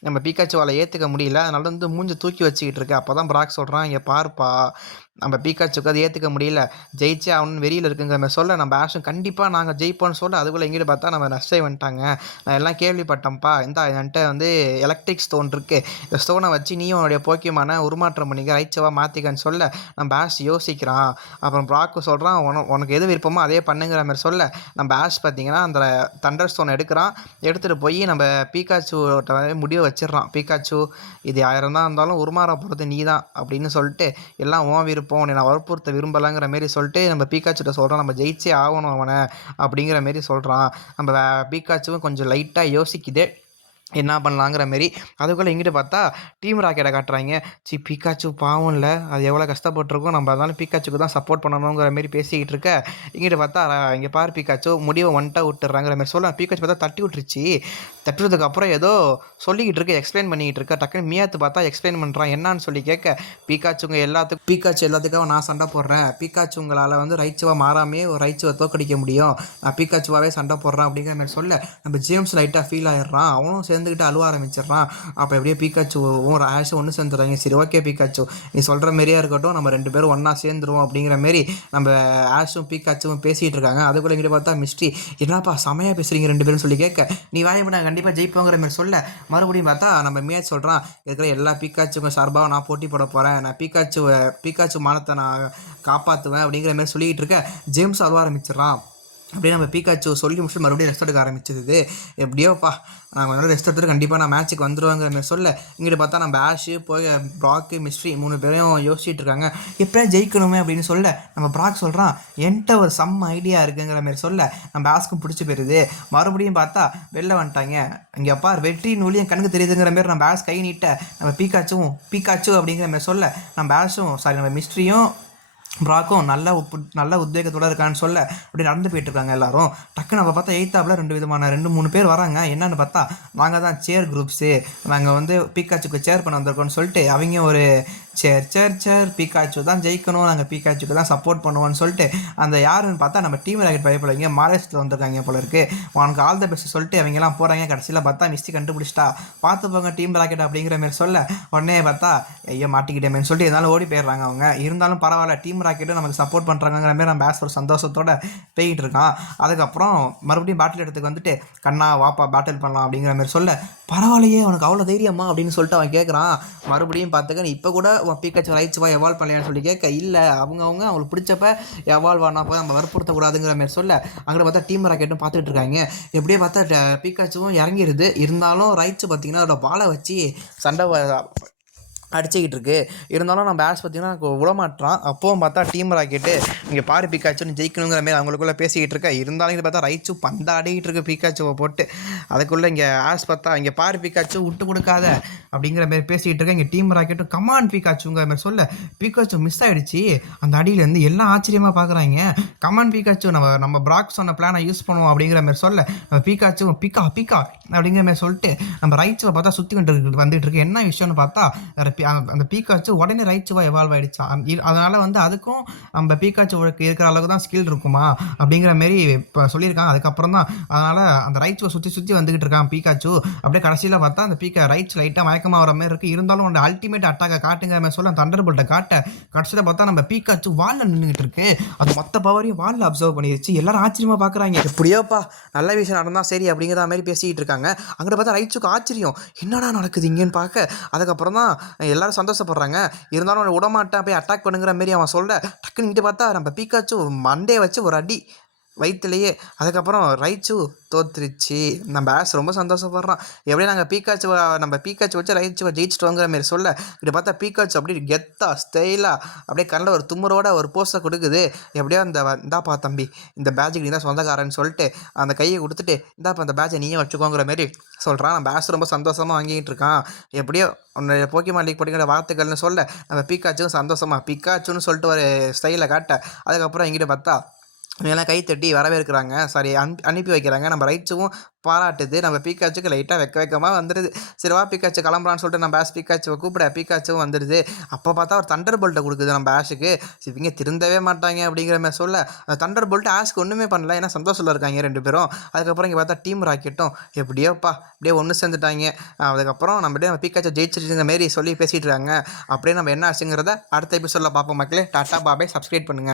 நம்ம பீக்காச்சுவால் ஏற்றுக்க முடியல. அதனால வந்து மூஞ்சி தூக்கி வச்சுக்கிட்டு இருக்கு. அப்போ தான் ப்ராக் சொல்கிறான், இங்கே பாருப்பா நம்ம பீக்காச்சுக்கு அது ஏற்றுக்க முடியல, ஜெயிச்சே ஆகணும்னு வெறியில் இருக்குங்கிற மாதிரி சொல்ல, நம்ம ஆஷும் கண்டிப்பாக நாங்கள் ஜெயிப்போம்னு சொல்ல, அதுக்குள்ளே எங்கிட்ட பார்த்தா நம்ம நஷ்டை வந்துட்டாங்க. நான் எல்லாம் கேள்விப்பட்டேன்ப்பா, என்கிட்ட வந்து எலக்ட்ரிக் ஸ்டோன் இருக்குது, இந்த ஸ்டோனை வச்சு நீயும் உன்னுடைய போக்கியமான உருமாற்றம் பண்ணிக்க, ரைச்சவா மாற்றிக்கன்னு சொல்ல நம்ம ஆஷ் யோசிக்கிறான். அப்புறம் ப்ராக்கு சொல்கிறான், உனக்கு எது விருப்பமோ அதே பண்ணுங்கிற மாதிரி சொல்ல, நம்ம ஆஷ் பார்த்தீங்கன்னா அந்த தண்டர் ஸ்டோனை எடுக்கிறான். எடுத்துகிட்டு போய் நம்ம பீக்காச்சுட்ட முடிவை வச்சிடறான். பீக்காச்சு, இது 1000 தான் இருந்தாலும் உருமாற போகிறது நீ தான் அப்படின்னு சொல்லிட்டு, எல்லாம் உன் விருப்பம், உன்னை நான் வற்புறுத்த விரும்பலைங்கிற மாரி சொல்லிட்டு நம்ம பீக்காச்சுட்ட சொல்கிறான், நம்ம ஜெயிச்சே ஆகணும் அவனை அப்படிங்கிற மாரி சொல்கிறான். நம்ம பீக்காச்சுவும் கொஞ்சம் லைட்டாக யோசிக்குது என்ன பண்ணலாங்கிற மாரி. அதுக்குள்ளே எங்கிட்ட பார்த்தா டீம் ராக்கெட்டை காட்டுறாங்க. பீக்காச்சு பாவம் இல்லை, அது எவ்வளோ கஷ்டப்பட்டுருக்கோம், நம்ம அதனால பீக்காச்சுக்கு தான் சப்போர்ட் பண்ணணுங்கிற மாரி பேசிக்கிட்டு இருக்க, இங்கிட்ட பார்த்தா இங்கே பாரு பீக்காச்சு முடிவை ஒன்ட்டா விட்டுறாங்கிற மாதிரி சொல்ல, பீக்காச்சு பார்த்தா தட்டி விட்டுருச்சு. தட்டுறதுக்கப்புறம் ஏதோ சொல்லிக்கிட்டு இருக்க, எக்ஸ்பிளைன் பண்ணிக்கிட்டு இருக்க. டக்குன்னு மியாத்து பார்த்தா எக்ஸ்பிளைன் பண்ணுறான். என்னான்னு சொல்லி கேட்க, பீக்காச்சு எல்லாத்துக்கும் நான் சண்டை போடுறேன், பீக்காச்சு உங்களால் வந்து ரைச்சுவா மாறாமே ஒரு ரைச்சுவை தோக்கடிக்க முடியும், நான் பீக்காச்சுவாவே சண்டை போடுறேன் அப்படிங்கிற மாதிரி சொல்ல, நம்ம ஜேம்ஸ் லைட்டாக ஃபீல் ஆயிடுறான். அவனும் சேர்ந்துக்கிட்டு அழுவ ஆரம்பிச்சிடுறான். அப்போ எப்படியே பீக்காச்சுவும் ஆஷும் ஒன்று சேர்ந்துடுறாங்க. சரி ஓகே பீக்காச்சு, நீ சொல்கிற மாரியே இருக்கட்டும், நம்ம 2 பேரும் ஒன்றா சேர்ந்துருவோம் அப்படிங்கிற மாரி நம்ம ஆஷும் பீக்காச்சுவும் பேசிகிட்டு இருக்காங்க. அதுக்குள்ளே இங்கிட்ட பார்த்தா மிஸ்ட்ரி, என்னப்பா செமையாக பேசுகிறீங்க 2 பேரும் சொல்லி கேட்க, நீ வாய்ப்பு நான் கண்டிப்பாக ஜெயிப்போங்கிற மாதிரி சொல்ல, மறுபடியும் பார்த்தா நம்ம மேட்ச் சொல்கிறான், இருக்கிற எல்லா பீக்காச்சுக்கும் சார்பாக நான் போட்டி போட போகிறேன், நான் பீக்காச்சு மானத்தை நான் காப்பாற்றுவேன் அப்படிங்கிற மாதிரி சொல்லிக்கிட்டு இருக்க, ஜேம்ஸ் அழுவ ஆரம்பிச்சிடறான். அப்படியே நம்ம பீக்காச்சு சொல்லி முடிச்சு மறுபடியும் ரெஸ்ட் எடுக்க ஆரம்பிச்சது. எப்படியோப்பா நான் கொஞ்சம் ரெஸ்ட் எடுத்துட்டு கண்டிப்பாக நான் மேட்ச்சுக்கு வந்துடுவாங்கிற மாதிரி சொல்ல, இங்கிட்ட பார்த்தா நம்ம ஆஷு போய் ப்ராக்கு மிஸ்ட்ரி 3 பேரும் யோசிச்சுட்டு இருக்காங்க, எப்படியா ஜெயிக்கணுமே அப்படின்னு சொல்ல, நம்ம ப்ராக் சொல்கிறான் என்கிட்ட ஒரு ஐடியா இருக்குங்கிற மாதிரி சொல்ல, நம்ம ஆஸ்க்கும் பிடிச்சி போயிடுது. மறுபடியும் பார்த்தா வெளில வந்துட்டாங்க. இங்கே பார் வெற்றி நூலியும் கணக்கு தெரியுதுங்கிற மாதிரி நம்ம ஆஷ் கை நீட்ட, நம்ம பீக்காச்சு அப்படிங்கிற மாதிரி சொல்ல, நம்ம ஆஷும் நம்ம மிஸ்ட்ரியும் ப்ராக்கும் நல்ல உத்வேகத்தோடு இருக்கான்னு சொல்ல, அப்படி நடந்து போயிட்டுருக்காங்க எல்லாரும். டக்குன்னு நம்ம பார்த்தா 8ஆப்பில் 2 3 பேர் வராங்க. என்னென்னு பார்த்தா நாங்கள் தான் சேர் குரூப்ஸு, நாங்கள் வந்து பீக்காச்சுக்கு சேர் பண்ண வந்திருக்கோம்னு சொல்லிட்டு அவங்க ஒரு சேர் பீக்காச்சு தான் ஜெயிக்கணும், நாங்கள் பீக்காச்சுக்கு தான் சப்போர்ட் பண்ணுவோம்னு சொல்லிட்டு அந்த யாருன்னு பார்த்தா நம்ம டீம் ராக்கெட் பயப்படவங்க மாலேஸ்டில் வந்திருக்காங்க போல இருக்குது. உனக்கு ஆல் த பெஸ்ட் சொல்லிட்டு அவங்கெல்லாம் போகிறாங்க. கடைசியில் பார்த்தா மிஸ்டி கண்டுபிடிச்சிட்டா, பார்த்து போங்க டீம் ராக்கெட் அப்படிங்கிற மாதிரி சொல்ல, உடனே பார்த்தா ஐயோ மாட்டிக்கிட்டேமேன்னு சொல்லிட்டு இருந்தாலும் ஓடி போயிடுறாங்க அவங்க. இருந்தாலும் பரவாயில்ல, டீம் ராக்கெட்டும் நமக்கு சப்போர்ட் பண்ணுறாங்கிற மாதிரி நம்ம பேஸ் ஒரு சந்தோஷத்தோட போய்கிட்டு இருக்கான். அதுக்கப்புறம் மறுபடியும் பேட்டில் இடத்துக்கு வந்துட்டு, கண்ணா வாப்பா பேட்டில் பண்ணலாம் அப்படிங்கிற மாதிரி சொல்ல, பரவாயில்லையே அவனுக்கு அவ்வளோ தைரியமா அப்படின்னு சொல்லிட்டு அவன் கேட்குறான். மறுபடியும் பார்த்துக்க, இப்போ கூட பீக்காச்சு ரைட்ஸ்வா எவால்வ் பண்ணலையான்னு சொல்லி கேட்க, இல்லை அவங்களுக்கு பிடிச்சப்ப எவால்வ் ஆனால் போய் நம்ம வற்புறுத்தக்கூடாதுங்கிற மாதிரி சொல்ல, அங்கே பார்த்தா டீம் ராக்கெட்டும் பார்த்துட்டு இருக்காங்க. எப்படியே பார்த்தா பீக்காச்சுவும் இறங்கிடுது. இருந்தாலும் ரைட்ஸ் பார்த்தீங்கன்னா அதோட பாலை வச்சு சண்டை அடிச்சுக்கிட்டு இருக்கு. இருந்தாலும் நம்ம பேட்ஸ் பார்த்தீங்கன்னா விடமாட்டான். அப்போவும் பார்த்தா டீம் ராக்கெட்டு இங்கே பாரு பீக்காச்சுன்னு ஜெயிக்கணுங்கிற மாதிரி அவங்களுக்குள்ளே பேசிக்கிட்டு இருக்கா. இருந்தாலும் இங்கே பார்த்தா ரைச்சு பந்தாடிக்கிட்டு இருக்கு பீக்காச்சுவை போட்டு. அதுக்குள்ளே இங்கே ஆஸ் பார்த்தா இங்கே பாரு பீக்காச்சு விட்டு கொடுக்காத அப்படிங்கிற மாதிரி பேசிக்கிட்டு இருக்கா. இங்கே டீம் ராக்கெட்டும் கமான் பீக்காச்சுங்கிற மாதிரி சொல்ல, பீக்காச்சு மிஸ் ஆகிடுச்சு. அந்த அடியிலேருந்து எல்லாம் ஆச்சரியமாக பார்க்குறாங்க. கமான் பீக்காச்சு, நம்ம ப்ராக் சொன்ன பிளானை யூஸ் பண்ணுவோம் அப்படிங்கிற மாதிரி சொல்ல, நம்ம பீக்காச்சும் பீக்கா அப்படிங்கிற மாதிரி சொல்லிட்டு நம்ம ரைட்ஸை பார்த்தா சுற்றி வந்துட்டு இருக்கு. என்ன விஷயம்னு பார்த்தா அந்த பீக்காச்சு உடனே ரைட்சுவா எவால்வ் ஆகிடுச்சான். அதனால் வந்து அதுக்கும் நம்ம பீக்காச்சுவுக்கு இருக்கிற அளவுக்கு தான் ஸ்கில் இருக்குமா அப்படிங்கிற மாரி இப்போ சொல்லியிருக்காங்க. அதுக்கப்புறம் தான் அதனால் அந்த ரைட்சுவை சுற்றி வந்துக்கிட்டு இருக்கான் பீக்காச்சு. அப்படியே கடைசியில் பார்த்தா அந்த ரைட்ஸ் லைட்டாக மயக்கமாக வர மாதிரி இருக்குது. இருந்தாலும் அந்த அல்டிமேட் அட்டாக்கை காட்டுங்கிற மாதிரி சொல்ல தண்டர் போல்ட்டை காட்ட, கடைசியில் பார்த்தா நம்ம பீக்காச்சு வாலில் நின்றுக்கிட்டு இருக்கு. அது மொத்த பவரையும் வாலில் அப்சர்வ் பண்ணிடுச்சு. எல்லாரும் ஆச்சரியமாக பார்க்குறாங்க. எப்படியோப்பா நல்ல விஷயம் நடந்தால் சரி அப்படிங்கிற மாதிரி பேசிக்கிட்டு இருக்காங்க. அங்கே பார்த்தா ரைட்ஸுக்கு ஆச்சரியம், என்னடா நடக்குது இங்கேன்னு பார்க்க. அதுக்கப்புறம் தான் எல்லாரும் சந்தோஷப்படுறாங்க. இருந்தாலும் விடமாட்டேன் போய் அட்டாக் பண்ணுங்கிற மாரி அவன் சொல்ல, டக்குன்னு இங்கிட்டு பார்த்தா நம்ம பீக்காச்சு மண்டையை வச்சு ஒரு அடி வயிற்றுலையே. அதுக்கப்புறம் ரைச்சு தோத்துருச்சு. நம்ம ஆஸ் ரொம்ப சந்தோஷப்படுறான். எப்படியும் நம்ம பீக்காச்சு வச்சு ரைச்சுவை ஜெயிச்சிட்டோங்கிற மாரி சொல்ல, இப்படி பார்த்தா பீக்காச்சு அப்படி கெத்தா ஸ்டைலாக அப்படியே கண்ணில் ஒரு தும்முரோட ஒரு போஸ்டை கொடுக்குது. எப்படியோ இந்தாப்பா தம்பி, இந்த பேட்சுக்கு நீ தான் சொந்தக்காரன்னு சொல்லிட்டு அந்த கையை கொடுத்துட்டு, இந்தாப்பா அந்த பேட்சை நீயே வச்சுக்கோங்கிற மாரி சொல்கிறான். நம்ம ஆஸ் ரொம்ப சந்தோஷமாக வாங்கிட்டு இருக்கான். எப்படியோ உன்னுடைய போக்கிமான் லீக் படிக்கிற வார்த்தைகள்னு சொல்ல, நம்ம பீக்காச்சும் சந்தோஷமாக பிக்காச்சுன்னு சொல்லிட்டு ஒரு ஸ்டைலை காட்ட, அதுக்கப்புறம் எங்கிட்ட பார்த்தா எல்லாம் கை தட்டி வரவேற்கிறாங்க. சாரி அனுப்பி வைக்கிறாங்க. நம்ம ரைட்ஸும் பாராட்டுது. நம்ம பீக்காச்சுக்கு லைட்டா வெக்கமா வந்துருது. சரி வா பீக்காச்சு கிளம்புறான்னு சொல்லிட்டு நம்ம ஆஷ் பீக்காச்சுவ கூப்பிட பீக்காச்சுவும் வந்துடுது. அப்போ பார்த்தா ஒரு தண்டர் போல்ட்ட குடுக்குது நம்ம ஆஷுக்கு. இவங்க திருந்தவே மாட்டாங்க அப்படிங்கிற மாரி சொல்ல, அந்த தண்டர் போல்ட் ஆஷ்க்கு ஒண்ணுமே பண்ணல. ஏன்னா சந்தோஷத்துல இருக்காங்க 2 பேரும். அதுக்கப்புறம் இங்க பார்த்தா டீம் ராக்கெட்டும் எப்படியோப்பா அப்படியே ஒண்ணு சேர்ந்துட்டாய்ங்க. அதுக்கப்புறம் நம்ம பீக்காச்ச ஜெயிச்சிருச்சுங்க மாரி சொல்லி பேசிட்டு இருக்காங்க. அப்படியே நம்ம என்ன ஆச்சுங்கிறத அடுத்த எபிசோட்ல பார்ப்போம் மக்களே. டாட்டா பாய் பாய். சப்ஸ்கிரைப் பண்ணுங்க.